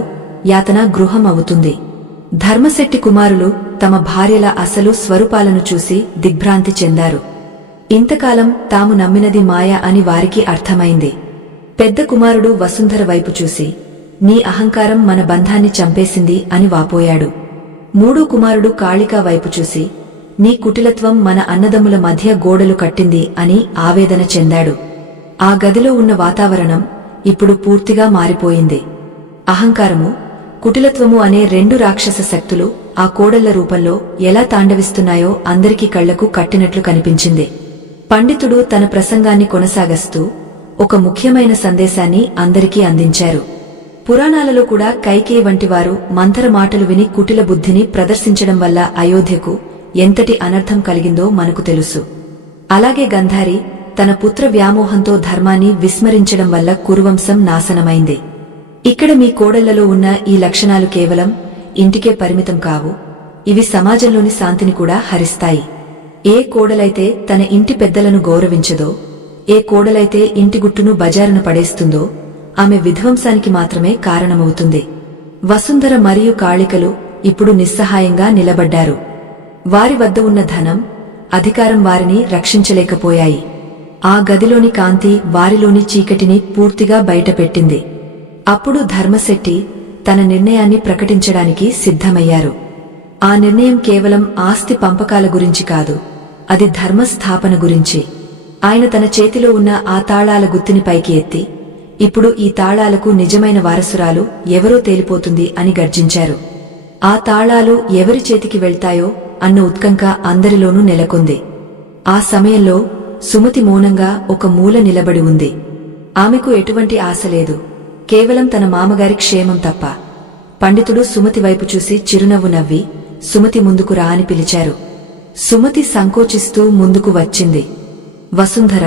యాతనా గృహం అవుతుంది. ధర్మశెట్టి కుమారులు తమ భార్యల అసలు స్వరూపాలను చూసి దిగ్భ్రాంతి చెందారు. ఇంతకాలం తాము నమ్మినది మాయ అని వారికి అర్థమైంది. పెద్ద కుమారుడు వసుంధర వైపు చూసి, నీ అహంకారం మన బంధాన్ని చంపేసింది అని వాపోయాడు. మూడో కుమారుడు కాళికా వైపు చూసి, నీ కుటిలత్వం మన అన్నదమ్ముల మధ్య గోడలు కట్టింది అని ఆవేదన చెందాడు. ఆ గదిలో ఉన్న వాతావరణం ఇప్పుడు పూర్తిగా మారిపోయింది. అహంకారము, కుటిలత్వము అనే 2 రాక్షస శక్తులు ఆ కోడళ్ల రూపంలో ఎలా తాండవిస్తున్నాయో అందరికీ కళ్లకు కట్టినట్లు కనిపించింది. పండితుడు తన ప్రసంగాన్ని కొనసాగిస్తూ ఒక ముఖ్యమైన సందేశాన్ని అందరికీ అందించారు. పురాణాలలో కూడా కైకేయి వంటివారు మంథర మాటలు విని కుటిల బుద్ధిని ప్రదర్శించడం వల్ల అయోధ్యకు ఎంతటి అనర్థం కలిగిందో మనకు తెలుసు. అలాగే గంధారి తన పుత్ర వ్యామోహంతో ధర్మాన్ని విస్మరించడం వల్ల కురువంశం నాశనమైంది. ఇక్కడ మీ కోడళ్లలో ఉన్న ఈ లక్షణాలు కేవలం ఇంటికే పరిమితం కావు, ఇవి సమాజంలోని శాంతిని కూడా హరిస్తాయి. ఏ కోడలైతే తన ఇంటి పెద్దలను గౌరవించదో, ఏ కోడలైతే ఇంటి గుట్టును బజారున పడేస్తుందో ఆమె విధ్వంసానికి మాత్రమే కారణమవుతుంది. వసుంధర మరియు కాళికలు ఇప్పుడు నిస్సహాయంగా నిలబడ్డారు. వారి వద్ద ఉన్న ధనం, అధికారం వారిని రక్షించలేకపోయాయి. ఆ గదిలోని కాంతి వారిలోని చీకటిని పూర్తిగా బయటపెట్టింది. అప్పుడు ధర్మశెట్టి తన నిర్ణయాన్ని ప్రకటించడానికి సిద్ధమయ్యారు. ఆ నిర్ణయం కేవలం ఆస్తి పంపకాల గురించి కాదు, అది ధర్మస్థాపన గురించి. ఆయన తన చేతిలో ఉన్న ఆ తాళాల గుత్తిని పైకి ఎత్తి, ఇప్పుడు ఈ తాళాలకు నిజమైన వారసురాలు ఎవరో తేలిపోతుంది అని గర్జించారు. ఆ తాళాలు ఎవరి చేతికి వెళ్తాయో అన్న ఉత్కంఠ అందరిలోనూ నెలకొంది. ఆ సమయంలో సుమతి మౌనంగా ఒక మూల నిలబడి ఉంది. ఆమెకు ఎటువంటి ఆశ లేదు, కేవలం తన మామగారి క్షేమం తప్ప. పండితుడు సుమతి వైపు చూసి చిరునవ్వు నవ్వి, సుమతి ముందుకు రా అని పిలిచారు. సుమతి సంకోచిస్తూ ముందుకు వచ్చింది. వసుంధర,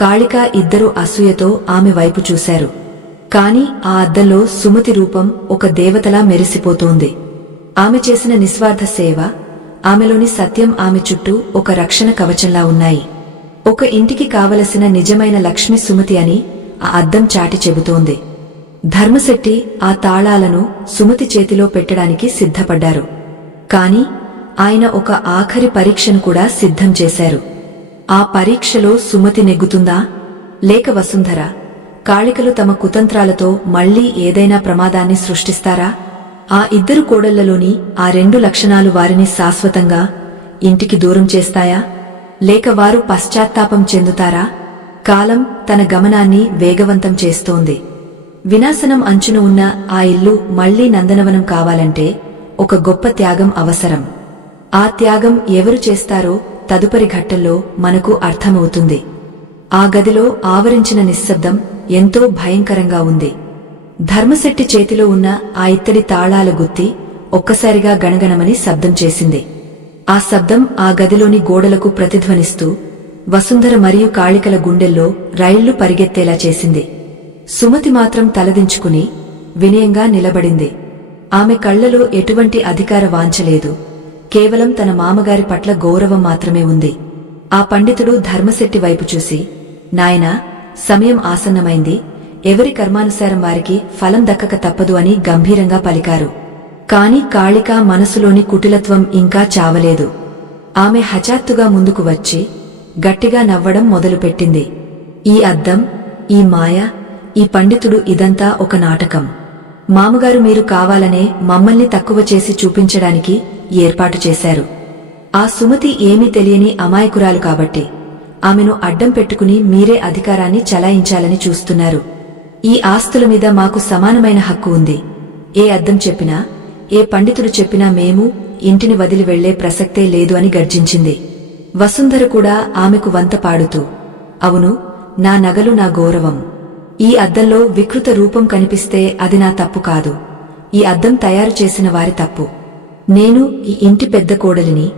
కాళిక ఇద్దరూ అసూయతో ఆమె వైపు చూశారు. కాని ఆ అద్దంలో సుమతి రూపం ఒక దేవతలా మెరిసిపోతోంది. ఆమె చేసిన నిస్వార్థ సేవ, ఆమెలోని సత్యం ఆమె చుట్టూ ఒక రక్షణ కవచంలా ఉన్నాయి. ఒక ఇంటికి కావలసిన నిజమైన లక్ష్మి సుమతి అని ఆ అద్దం చాటి చెబుతోంది. ధర్మశెట్టి ఆ తాళాలను సుమతి చేతిలో పెట్టడానికి సిద్ధపడ్డారు. కాని ఆయన ఒక ఆఖరి పరీక్షను కూడా సిద్ధం చేశారు. ఆ పరీక్షలో సుమతి నెగ్గుతుందా, లేక వసుంధర, కాళికలు తమ కుతంత్రాలతో మళ్లీ ఏదైనా ప్రమాదాన్ని సృష్టిస్తారా? ఆ ఇద్దరు కోడళ్లలోని ఆ 2 లక్షణాలు వారిని శాశ్వతంగా ఇంటికి దూరం చేస్తాయా, లేక వారు పశ్చాత్తాపం చెందుతారా? కాలం తన గమనాన్ని వేగవంతం చేస్తోంది. వినాశనం అంచున ఉన్న ఆ ఇల్లు మళ్లీ నందనవనం కావాలంటే ఒక గొప్ప త్యాగం అవసరం. ఆ త్యాగం ఎవరు చేస్తారో తదుపరి ఘట్టంలో మనకు అర్థమవుతుంది. ఆ గదిలో ఆవరించిన నిశ్శబ్దం ఎంతో భయంకరంగా ఉంది. ధర్మశెట్టి చేతిలో ఉన్న ఆ ఇత్తడి తాళాల గుత్తి ఒక్కసారిగా గణగణమని శబ్దం చేసింది. ఆ శబ్దం ఆ గదిలోని గోడలకు ప్రతిధ్వనిస్తూ వసుంధర మరియు కాళికల గుండెల్లో రైళ్లు పరిగెత్తేలా చేసింది. సుమతి మాత్రం తలదించుకుని వినయంగా నిలబడింది. ఆమె కళ్లలో ఎటువంటి అధికార వాంఛలేదు, కేవలం తన మామగారి పట్ల గౌరవం మాత్రమే ఉంది. ఆ పండితుడు ధర్మశెట్టి వైపు చూసి, నాయనా, సమయం ఆసన్నమైంది, ఎవరి కర్మానుసారం వారికి ఫలం దక్కక తప్పదు అని గంభీరంగా పలికారు. కాని కాళిక మనసులోని కుటిలత్వం ఇంకా చావలేదు. ఆమె హఠాత్తుగా ముందుకు వచ్చి గట్టిగా నవ్వడం మొదలుపెట్టింది. ఈ అద్దం, ఈ మాయ, ఈ పండితుడు ఇదంతా ఒక నాటకం. మామగారు మీరు కావాలనే మమ్మల్ని తక్కువ చేసి చూపించడానికి ఏర్పాటు చేశారు. ఆ సుమతి ఏమీ తెలియని అమాయకురాలు కాబట్టి ఆమెను అడ్డం పెట్టుకుని మీరే అధికారాన్ని చలాయించాలని చూస్తున్నారు. ఈ ఆస్తుల మీద మాకు సమానమైన హక్కు ఉంది. ఏ అద్దం చెప్పినా, ఏ పండితుడు చెప్పినా మేము ఇంటిని వదిలి వెళ్లే ప్రసక్తే లేదు అని గర్జించింది. వసుంధర కూడా ఆమెకు వంత పాడుతూ, అవును, నా నగలు నా గౌరవం. ఈ అద్దంలో వికృత రూపం కనిపిస్తే అది నా తప్పు కాదు, ఈ అద్దం తయారు చేసిన వారి తప్పు. నేను ఈ ఇంటి పెద్ద కోడలిని,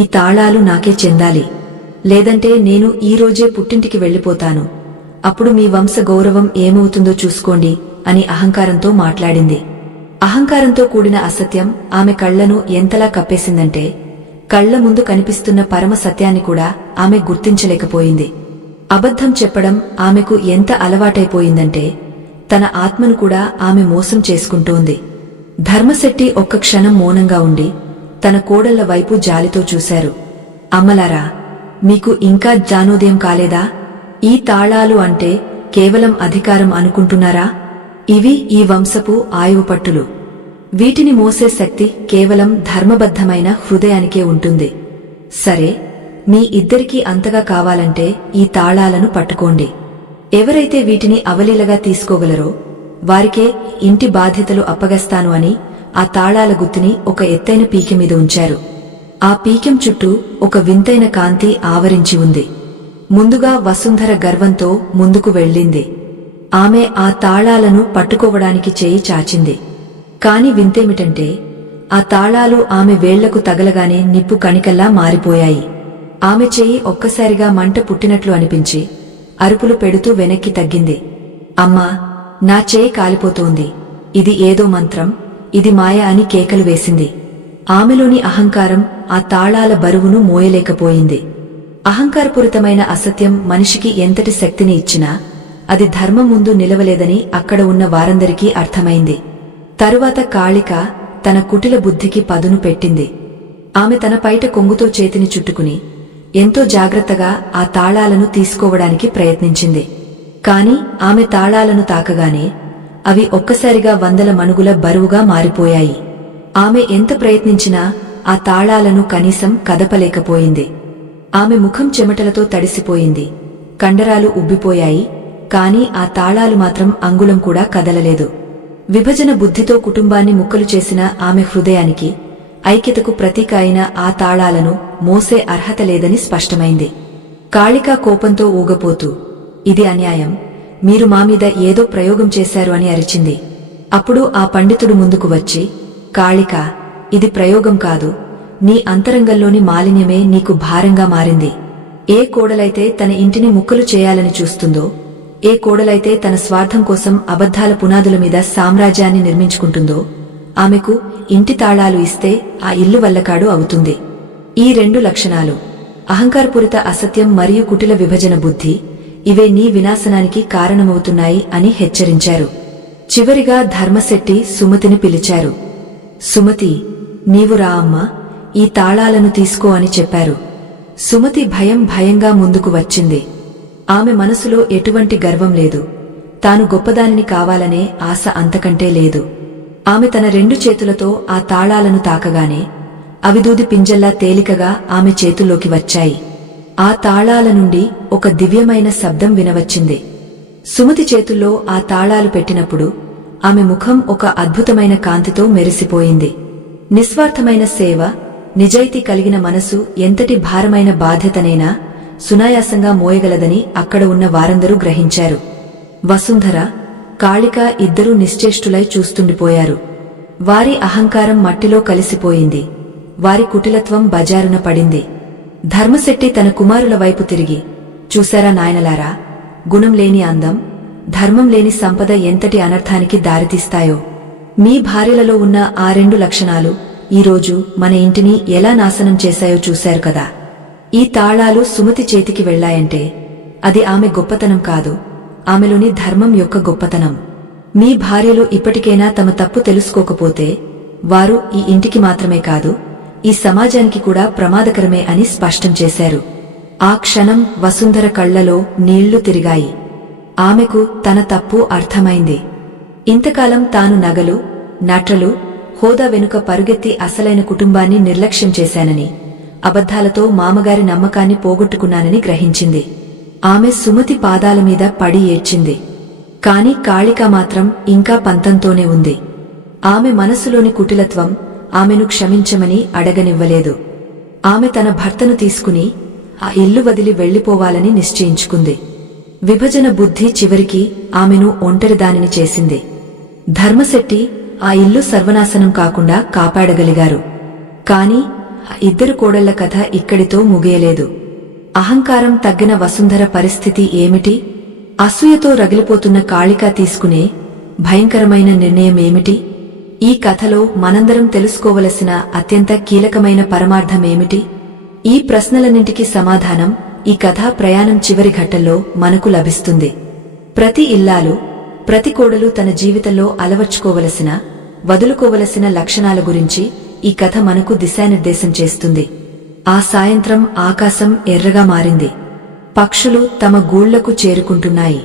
ఈ తాళాలు నాకే చెందాలి, లేదంటే నేను ఈ రోజే పుట్టింటికి వెళ్లిపోతాను. అప్పుడు మీ వంశ గౌరవం ఏమవుతుందో చూసుకోండి అని అహంకారంతో మాట్లాడింది. అహంకారంతో కూడిన అసత్యం ఆమె కళ్లను ఎంతలా కప్పేసిందంటే కళ్ల ముందు కనిపిస్తున్న పరమ సత్యాన్ని కూడా ఆమె గుర్తించలేకపోయింది. అబద్ధం చెప్పడం ఆమెకు ఎంత అలవాటైపోయిందంటే తన ఆత్మను కూడా ఆమె మోసం చేసుకుంటోంది. ధర్మశెట్టి ఒక్క క్షణం మౌనంగా ఉండి తన కోడళ్ల వైపు జాలితో చూశారు. అమ్మలారా, మీకు ఇంకా జ్ఞానోదయం కాలేదా? ఈ తాళాలు అంటే కేవలం అధికారం అనుకుంటున్నారా? ఇవి ఈ వంశపు ఆయువు పట్టులు. వీటిని మోసే శక్తి కేవలం ధర్మబద్ధమైన హృదయానికే ఉంటుంది. సరే, మీ ఇద్దరికీ అంతగా కావాలంటే ఈ తాళాలను పట్టుకోండి. ఎవరైతే వీటిని అవలీలగా తీసుకోగలరో వారికే ఇంటి బాధ్యతలు అప్పగస్తాను అని ఆ తాళాల గుత్తిని ఒక ఎత్తైన పీకె మీద ఉంచారు. ఆ పీకెం చుట్టూ ఒక వింతైన కాంతి ఆవరించి ఉంది. ముందుగా వసుంధర గర్వంతో ముందుకు వెళ్ళింది. ఆమె ఆ తాళాలను పట్టుకోవడానికి చేయి చాచింది. కాని వింతేమిటంటే ఆ తాళాలు ఆమె వేళ్లకు తగలగానే నిప్పు కణికల్లా మారిపోయాయి. ఆమె చెయ్యి ఒక్కసారిగా మంట పుట్టినట్లు అనిపించి అరుపులు పెడుతూ వెనక్కి తగ్గింది. అమ్మా, నా చేయి కాలిపోతోంది. ఇది ఏదో మంత్రం, ఇది మాయ అని కేకలు వేసింది. ఆమెలోని అహంకారం ఆ తాళాల బరువును మోయలేకపోయింది. అహంకారపూరితమైన అసత్యం మనిషికి ఎంతటి శక్తిని ఇచ్చినా అది ధర్మం ముందు నిలవలేదని అక్కడ ఉన్న వారందరికీ అర్థమైంది. తరువాత కాళిక తన కుటిల బుద్ధికి పదును పెట్టింది. ఆమె తన పైట కొంగుతో చేతిని చుట్టుకుని ఎంతో జాగ్రత్తగా ఆ తాళాలను తీసుకోవడానికి ప్రయత్నించింది. కాని ఆమె తాళాలను తాకగానే అవి ఒక్కసారిగా 100 మణుగుల బరువుగా మారిపోయాయి. ఆమె ఎంత ప్రయత్నించినా ఆ తాళాలను కనీసం కదపలేకపోయింది. ఆమె ముఖం చెమటలతో తడిసిపోయింది. కండరాలు ఉబ్బిపోయాయి. కాని ఆ తాళాలు మాత్రం అంగుళం కూడా కదలలేదు. విభజన బుద్ధితో కుటుంబాన్ని ముక్కలు చేసిన ఆమె హృదయానికి ఐక్యతకు ప్రతీక అయిన ఆ తాళాలను మోసే అర్హత లేదని స్పష్టమైంది. కాళిక కోపంతో ఊగపోతూ, ఇది అన్యాయం, మీరు మామీద ఏదో ప్రయోగం చేశారు అని అరిచింది. అప్పుడు ఆ పండితుడు ముందుకు వచ్చి, కాళిక, ఇది ప్రయోగం కాదు, నీ అంతరంగంలోని మాలిన్యమే నీకు భారంగా మారింది. ఏ కోడలైతే తన ఇంటిని ముక్కలు చేయాలని చూస్తుందో, ఏ కోడలైతే తన స్వార్థం కోసం అబద్ధాల పునాదుల మీద సామ్రాజ్యాన్ని నిర్మించుకుంటుందో ఆమెకు ఇంటి తాళాలు ఇస్తే ఆ ఇల్లు వల్లకాడు అవుతుంది. ఈ 2 లక్షణాలు, అహంకారపూరిత అసత్యం మరియు కుటిల విభజన బుద్ధి, ఇవే నీ వినాశనానికి కారణమవుతున్నాయి అని హెచ్చరించారు. చివరిగా ధర్మశెట్టి సుమతిని పిలిచారు. సుమతి, నీవు రా అమ్మా, ఈ తాళాలను తీసుకో అని చెప్పారు. సుమతి భయంగా ముందుకు వచ్చింది. ఆమె మనసులో ఎటువంటి గర్వం లేదు. తాను గొప్పదానిని కావాలనే ఆశ అంతకంటే లేదు. ఆమె తన 2 చేతులతో ఆ తాళాలను తాకగానే అవి దూది పింజల్లా తేలికగా ఆమె చేతుల్లోకి వచ్చాయి. ఆ తాళాల నుండి ఒక దివ్యమైన శబ్దం వినవచ్చింది. సుమతి చేతుల్లో ఆ తాళాలు పెట్టినప్పుడు ఆమె ముఖం ఒక అద్భుతమైన కాంతితో మెరిసిపోయింది. నిస్వార్థమైన సేవ, నిజాయితీ కలిగిన మనసు ఎంతటి భారమైన బాధ్యతనైనా సునాయాసంగా మోయగలదని అక్కడ ఉన్న వారందరూ గ్రహించారు. వసుంధర, కాళిక ఇద్దరూ నిశ్చేష్టులై చూస్తుండిపోయారు. వారి అహంకారం మట్టిలో కలిసిపోయింది. వారి కుటిలత్వం బజారున పడింది. ధర్మశెట్టి తన కుమారుల వైపు తిరిగి, చూశారా నాయనలారా, గుణం లేని అందం, ధర్మం లేని సంపద ఎంతటి అనర్థానికి దారితీస్తాయో. మీ భార్యలలో ఉన్న ఆ 2 లక్షణాలు ఈరోజు మన ఇంటిని ఎలా నాశనం చేశాయో చూశారు కదా. ఈ తాళాలు సుమతి చేతికి వెళ్లాయంటే అది ఆమె గొప్పతనం కాదు, ఆమెలోని ధర్మం యొక్క గొప్పతనం. మీ భార్యలు ఇప్పటికైనా తమ తప్పు తెలుసుకోకపోతే వారు ఈ ఇంటికి మాత్రమే కాదు, ఈ సమాజానికి కూడా ప్రమాదకరమే అని స్పష్టం చేశారు. ఆ క్షణం వసుంధర కళ్లలో నీళ్లు తిరిగాయి. ఆమెకు తన తప్పు అర్థమైంది. ఇంతకాలం తాను నగలు, నటలు, హోదా వెనుక పరుగెత్తి అసలైన కుటుంబాన్ని నిర్లక్ష్యం చేశానని, అబద్ధాలతో మామగారి నమ్మకాన్ని పోగొట్టుకున్నానని గ్రహించింది. ఆమె సుమతి పాదాల మీద పడి ఏడ్చింది. కాని కాళిక మాత్రం ఇంకా పంతంతోనే ఉంది. ఆమె మనసులోని కుటిలత్వం ఆమెను క్షమించమని అడగనివ్వలేదు. ఆమె తన భర్తను తీసుకుని ఆ ఇల్లు వదిలి వెళ్లిపోవాలని నిశ్చయించుకుంది. విభజన బుద్ధి చివరికి ఆమెను ఒంటరిదానిని చేసింది. ధర్మశెట్టి ఆ ఇల్లు సర్వనాశనం కాకుండా కాపాడగలిగారు. కాని ఆ 2 కోడళ్ల కథ ఇక్కడితో ముగియలేదు. అహంకారం తగ్గిన వసుంధర పరిస్థితి ఏమిటి? అసూయతో రగిలిపోతున్న కాళిక తీసుకునే భయంకరమైన నిర్ణయమేమిటి? ఈ కథలో మనందరం తెలుసుకోవలసిన అత్యంత కీలకమైన పరమార్థమేమిటి? ఈ ప్రశ్నలన్నింటికీ సమాధానం ఈ కథా ప్రయాణం చివరి ఘట్టంలో మనకు లభిస్తుంది. ప్రతి ఇల్లాలు, ప్రతి కోడలు తన జీవితంలో అలవర్చుకోవలసిన, వదులుకోవలసిన లక్షణాల గురించి ఈ కథ మనకు దిశానిర్దేశం చేస్తుంది. ఆ సాయంత్రం ఆకాశం ఎర్రగా మారింది. పక్షులు తమ గూళ్లకు చేరుకుంటున్నాయి.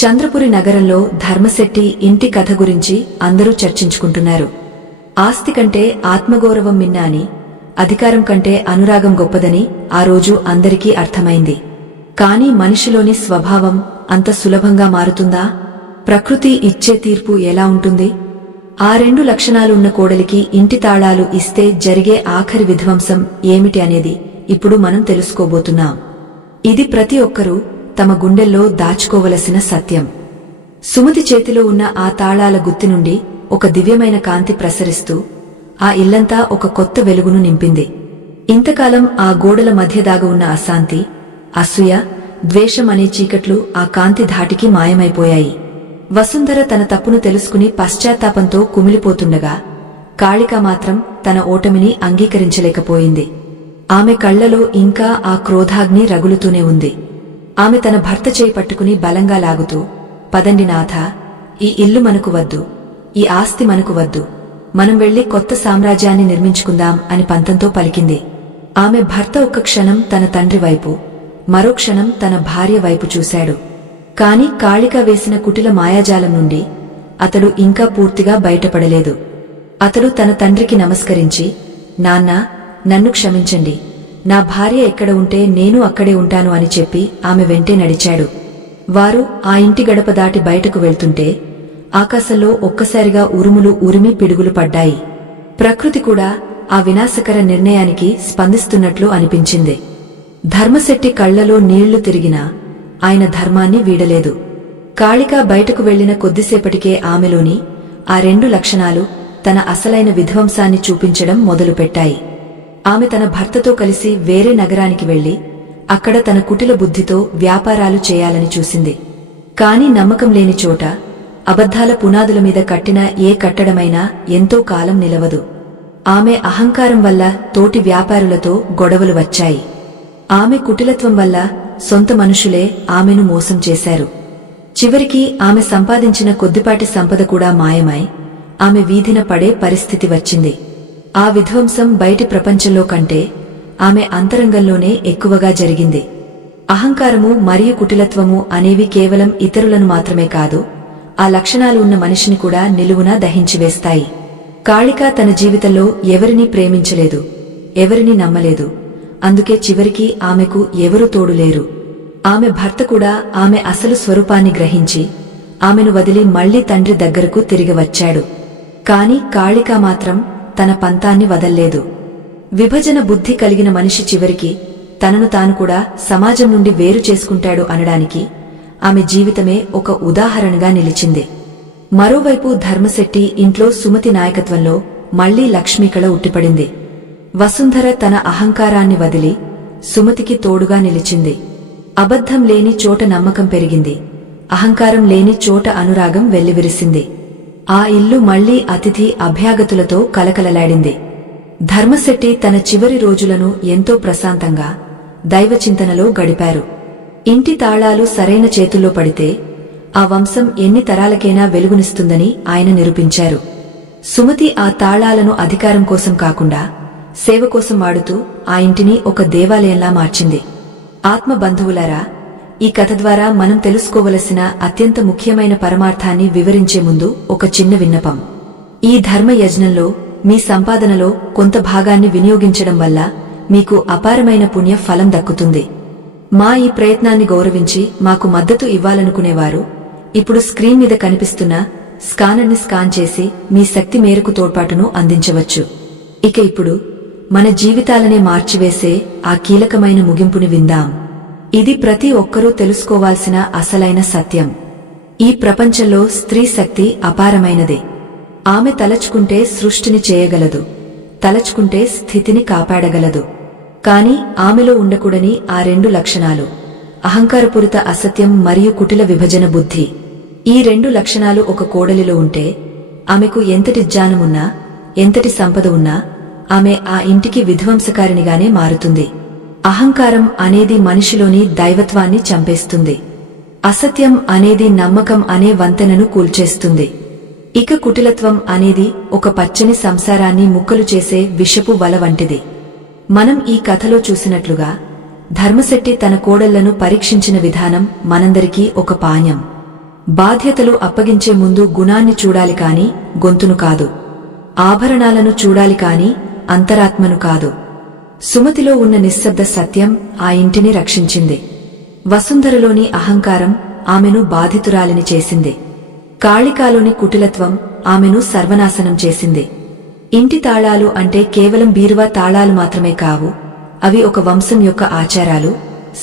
చంద్రపురి నగరంలో ధర్మశెట్టి ఇంటి కథ గురించి అందరూ చర్చించుకుంటున్నారు. ఆస్తి కంటే ఆత్మగౌరవం మిన్న అని, అధికారం కంటే అనురాగం గొప్పదని ఆ రోజు అందరికీ అర్థమైంది. కాని మనిషిలోని స్వభావం అంత సులభంగా మారుతుందా? ప్రకృతి ఇచ్చే తీర్పు ఎలా ఉంటుంది? ఆ 2 లక్షణాలు ఉన్న కోడలికి ఇంటి తాళాలు ఇస్తే జరిగే ఆఖరి విధ్వంసం ఏమిటి అనేది ఇప్పుడు మనం తెలుసుకోబోతున్నాం. ఇది ప్రతి ఒక్కరూ తమ గుండెల్లో దాచుకోవలసిన సత్యం. సుమతి చేతిలో ఉన్న ఆ తాళాల గుత్తి నుండి ఒక దివ్యమైన కాంతి ప్రసరిస్తూ ఆ ఇల్లంతా ఒక కొత్త వెలుగును నింపింది. ఇంతకాలం ఆ గోడల మధ్య దాగి ఉన్న అశాంతి, అసూయ, ద్వేషం అనే చీకట్లు ఆ కాంతి ధాటికి మాయమైపోయాయి. వసుంధర తన తప్పును తెలుసుకుని పశ్చాత్తాపంతో కుమిలిపోతుండగా కాళిక మాత్రం తన ఓటమిని అంగీకరించలేకపోయింది. ఆమె కళ్లలో ఇంకా ఆ క్రోధాగ్ని రగులుతూనే ఉంది. ఆమె తన భర్త చేయి పట్టుకుని బలంగా లాగుతూ, పదండి నాథా, ఈ ఇల్లు మనకు వద్దు, ఈ ఆస్తి మనకు వద్దు, మనం వెళ్లి కొత్త సామ్రాజ్యాన్ని నిర్మించుకుందాం అని పంతంతో పలికింది. ఆమె భర్త ఒక్క క్షణం తన తండ్రి వైపు, మరో క్షణం తన భార్య వైపు చూశాడు. కాని కాళిక వేసిన కుటిల మాయాజాలం నుండి అతడు ఇంకా పూర్తిగా బయటపడలేదు. అతడు తన తండ్రికి నమస్కరించి, నాన్నా, నన్ను క్షమించండి, నా భార్య ఎక్కడ ఉంటే నేను అక్కడే ఉంటాను అని చెప్పి ఆమె వెంటే నడిచాడు. వారు ఆ ఇంటి గడప దాటి బయటకు వెళ్తుంటే ఆకాశంలో ఒక్కసారిగా ఉరుములు ఉరిమి పిడుగులు పడ్డాయి. ప్రకృతి కూడా ఆ వినాశకర నిర్ణయానికి స్పందిస్తున్నట్లు అనిపించింది. ధర్మశెట్టి కళ్లలో నీళ్లు తిరిగినా ఆయన ధర్మాన్ని వీడలేదు. కాళిక బయటకు వెళ్లిన కొద్దిసేపటికే ఆమెలోని ఆ 2 లక్షణాలు తన అసలైన విధ్వంసాన్ని చూపించడం మొదలుపెట్టాయి. ఆమె తన భర్తతో కలిసి వేరే నగరానికి వెళ్లి అక్కడ తన కుటిల బుద్ధితో వ్యాపారాలు చేయాలని చూసింది. కాని నమ్మకం లేని చోట అబద్ధాల పునాదుల మీద కట్టిన ఏ కట్టడమైనా ఎంతో కాలం నిలవదు. ఆమె అహంకారం వల్ల తోటి వ్యాపారులతో గొడవలు వచ్చాయి. ఆమె కుటిలత్వం వల్ల సొంత మనుషులే ఆమెను మోసం చేశారు. చివరికి ఆమె సంపాదించిన కొద్దిపాటి సంపద కూడా మాయమై ఆమె వీధిన పడే పరిస్థితి వచ్చింది. ఆ విధ్వంసం బయటి ప్రపంచంలో కంటే ఆమె అంతరంగంలోనే ఎక్కువగా జరిగింది. అహంకారము మరియు కుటిలత్వము అనేవి కేవలం ఇతరులను మాత్రమే కాదు, ఆ లక్షణాలు ఉన్న మనిషిని కూడా నిలువునా దహించివేస్తాయి. కాళిక తన జీవితంలో ఎవరినీ ప్రేమించలేదు, ఎవరినీ నమ్మలేదు. అందుకే చివరికి ఆమెకు ఎవరూ తోడులేరు. ఆమె భర్త కూడా ఆమె అసలు స్వరూపాన్ని గ్రహించి ఆమెను వదిలి మళ్లీ తండ్రి దగ్గరకు తిరిగి వచ్చాడు. కాని కాళిక మాత్రం తన పంతాన్ని వదల్లేదు. విభజన బుద్ధి కలిగిన మనిషి చివరికి తనను తాను కూడా సమాజం నుండి వేరు చేసుకుంటాడు అనడానికి ఆమె జీవితమే ఒక ఉదాహరణగా నిలిచింది. మరోవైపు ధర్మశెట్టి ఇంట్లో సుమతి నాయకత్వంలో మళ్లీ లక్ష్మీకళ ఉట్టిపడింది. వసుంధర తన అహంకారాన్ని వదిలి సుమతికి తోడుగా నిలిచింది. అబద్ధం లేని చోట నమ్మకం పెరిగింది, అహంకారం లేని చోట అనురాగం వెల్లివిరిసింది. ఆ ఇల్లు మళ్లీ అతిథి అభ్యాగతులతో కలకలలాడింది. ధర్మశెట్టి తన చివరి రోజులను ఎంతో ప్రశాంతంగా, దైవచింతనలో గడిపారు. ఇంటి తాళాలు సరైన చేతుల్లో పడితే ఆ వంశం ఎన్ని తరాలకైనా వెలుగునిస్తుందని ఆయన నిరూపించారు. సుమతి ఆ తాళాలను అధికారం కోసం కాకుండా సేవ కోసం వాడుతూ ఆ ఇంటిని ఒక దేవాలయంలా మార్చింది. ఆత్మబంధువులారా, ఈ కథ ద్వారా మనం తెలుసుకోవలసిన అత్యంత ముఖ్యమైన పరమార్థాన్ని వివరించే ముందు ఒక చిన్న విన్నపం. ఈ ధర్మ యజ్ఞంలో మీ సంపాదనలో కొంత భాగాన్ని వినియోగించడం వల్ల మీకు అపారమైన పుణ్య ఫలం దక్కుతుంది. మా ఈ ప్రయత్నాన్ని గౌరవించి మాకు మద్దతు ఇవ్వాలనుకునేవారు ఇప్పుడు స్క్రీన్ మీద కనిపిస్తున్న స్కానర్ని స్కాన్ చేసి మీ శక్తి మేరకు తోడ్పాటును అందించవచ్చు. ఇక ఇప్పుడు మన జీవితాలనే మార్చివేసే ఆ కీలకమైన ముగింపుని విందాం. ఇది ప్రతి ఒక్కరూ తెలుసుకోవాల్సిన అసలైన సత్యం. ఈ ప్రపంచంలో స్త్రీ శక్తి అపారమైనదే. ఆమె తలచుకుంటే సృష్టిని చేయగలదు, తలచుకుంటే స్థితిని కాపాడగలదు. కాని ఆమెలో ఉండకూడని ఆ 2 లక్షణాలు, అహంకారపూరిత అసత్యం మరియు కుటిల విభజన బుద్ధి. ఈ 2 లక్షణాలు ఒక కోడలిలో ఉంటే ఆమెకు ఎంతటి జ్ఞానమున్నా, ఎంతటి సంపద ఉన్నా ఆమె ఆ ఇంటికి విధ్వంసకారినిగానే మారుతుంది. అహంకారం అనేది మనిషిలోని దైవత్వాన్ని చంపేస్తుంది. అసత్యం అనేది నమ్మకం అనే వంతెనను కూల్చేస్తుంది. ఇక కుటిలత్వం అనేది ఒక పచ్చని సంసారాన్ని ముక్కలు చేసే విషపు వల వంటిది. మనం ఈ కథలో చూసినట్లుగా ధర్మశెట్టి తన కోడళ్లను పరీక్షించిన విధానం మనందరికీ ఒక పాఠం. బాధ్యతలు అప్పగించే ముందు గుణాన్ని చూడాలి కాని గొంతును కాదు. ఆభరణాలను చూడాలి కాని అంతరాత్మను కాదు. సుమతిలో ఉన్న నిశ్శబ్ద సత్యం ఆ ఇంటిని రక్షించింది. వసుంధరలోని అహంకారం ఆమెను బాధితురాలిని చేసింది. కాళికాలోని కుటిలత్వం ఆమెను సర్వనాశనం చేసింది. ఇంటి తాళాలు అంటే కేవలం బీరువా తాళాలు మాత్రమే కావు. అవి ఒక వంశం యొక్క ఆచారాలు,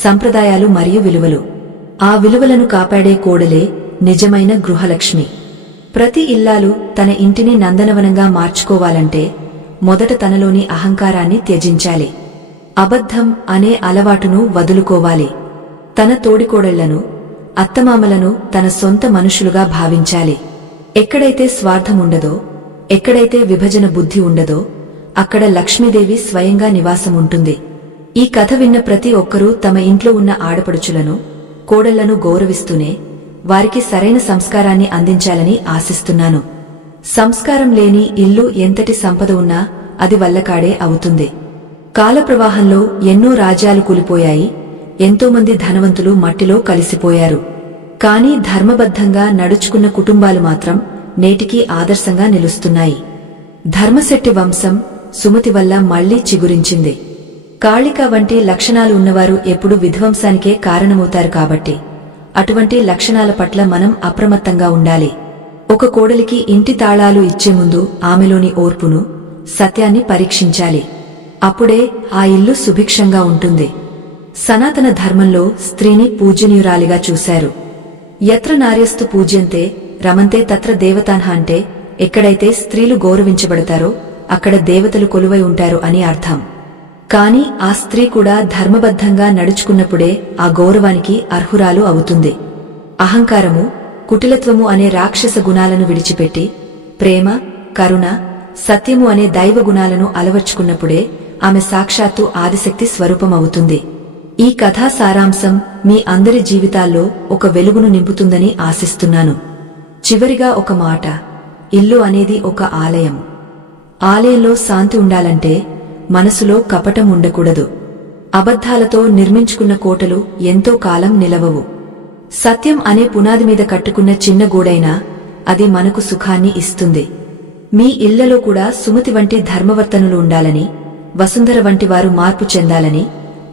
సంప్రదాయాలు మరియు విలువలు. ఆ విలువలను కాపాడే కోడలే నిజమైన గృహలక్ష్మి. ప్రతి ఇల్లాలు తన ఇంటిని నందనవనంగా మార్చుకోవాలంటే మొదట తనలోని అహంకారాన్ని త్యజించాలి. అబద్ధం అనే అలవాటును వదులుకోవాలి. తన తోడికోడళ్లను, అత్తమామలను తన సొంత మనుషులుగా భావించాలి. ఎక్కడైతే స్వార్థముండదో, ఎక్కడైతే విభజన బుద్ధి ఉండదో అక్కడ లక్ష్మీదేవి స్వయంగా నివాసముంటుంది. ఈ కథ విన్న ప్రతి ఒక్కరూ తమ ఇంట్లో ఉన్న ఆడపడుచులను, కోడళ్లను గౌరవిస్తూనే వారికి సరైన సంస్కారాన్ని అందించాలని ఆశిస్తున్నాను. సంస్కారం లేని ఇల్లు ఎంతటి సంపద ఉన్నా అది వల్లకాడే అవుతుంది. కాలప్రవాహంలో ఎన్నో రాజ్యాలు కూలిపోయాయి. ఎంతోమంది ధనవంతులు మట్టిలో కలిసిపోయారు. కానీ ధర్మబద్ధంగా నడుచుకున్న కుటుంబాలు మాత్రం నేటికీ ఆదర్శంగా నిలుస్తున్నాయి. ధర్మశెట్టి వంశం సుమతి వల్ల మళ్లీ చిగురించింది. కాళిక వంటి లక్షణాలు ఉన్నవారు ఎప్పుడు విధ్వంసానికే కారణమవుతారు. కాబట్టి అటువంటి లక్షణాల పట్ల మనం అప్రమత్తంగా ఉండాలి. ఒక కోడలికి ఇంటి తాళాలు ఇచ్చే ముందు ఆమెలోని ఓర్పును, సత్యాన్ని పరీక్షించాలి. అప్పుడే ఆ ఇల్లు సుభిక్షంగా ఉంటుంది. సనాతన ధర్మంలో స్త్రీని పూజనీయురాలిగా చూశారు. యత్ర నార్యస్తు పూజ్యంతే రమంతే తత్ర దేవతాన్హ అంటే ఎక్కడైతే స్త్రీలు గౌరవించబడతారో అక్కడ దేవతలు కొలువై ఉంటారు అని అర్థం. కాని ఆ స్త్రీ కూడా ధర్మబద్ధంగా నడుచుకున్నప్పుడే ఆ గౌరవానికి అర్హురాలు అవుతుంది. అహంకారము, కుటిలత్వము అనే రాక్షస గుణాలను విడిచిపెట్టి ప్రేమ, కరుణ, సత్యము అనే దైవ గుణాలను అలవర్చుకున్నప్పుడే ఆమె సాక్షాత్తు ఆదిశక్తి స్వరూపమవుతుంది. ఈ కథా సారాంశం మీ అందరి జీవితాల్లో ఒక వెలుగును నింపుతుందని ఆశిస్తున్నాను. చివరిగా ఒక మాట. ఇల్లు అనేది ఒక ఆలయం. ఆలయంలో శాంతి ఉండాలంటే మనసులో కపటం ఉండకూడదు. అబద్ధాలతో నిర్మించుకున్న కోటలు ఎంతో కాలం నిలవవు. సత్యం అనే పునాది మీద కట్టుకున్న చిన్న గూడైనా అది మనకు సుఖాన్ని ఇస్తుంది. మీ ఇళ్లలో కూడా సుమతి వంటి ధర్మవర్తనులు ఉండాలని, వసుంధర వంటి వారు మార్పు చెందాలని,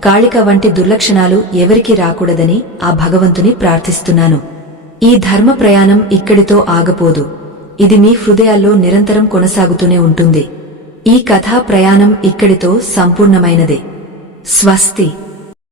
కాళిక వంటి దుర్లక్షణాలు ఎవరికీ రాకూడదని ఆ భగవంతుని ప్రార్థిస్తున్నాను. ఈ ధర్మ ప్రయాణం ఇక్కడితో ఆగపోదు. ఇది మీ హృదయాల్లో నిరంతరం కొనసాగుతూనే ఉంటుంది. ఈ కథా ప్రయాణం ఇక్కడితో సంపూర్ణమైనదే. స్వస్తి.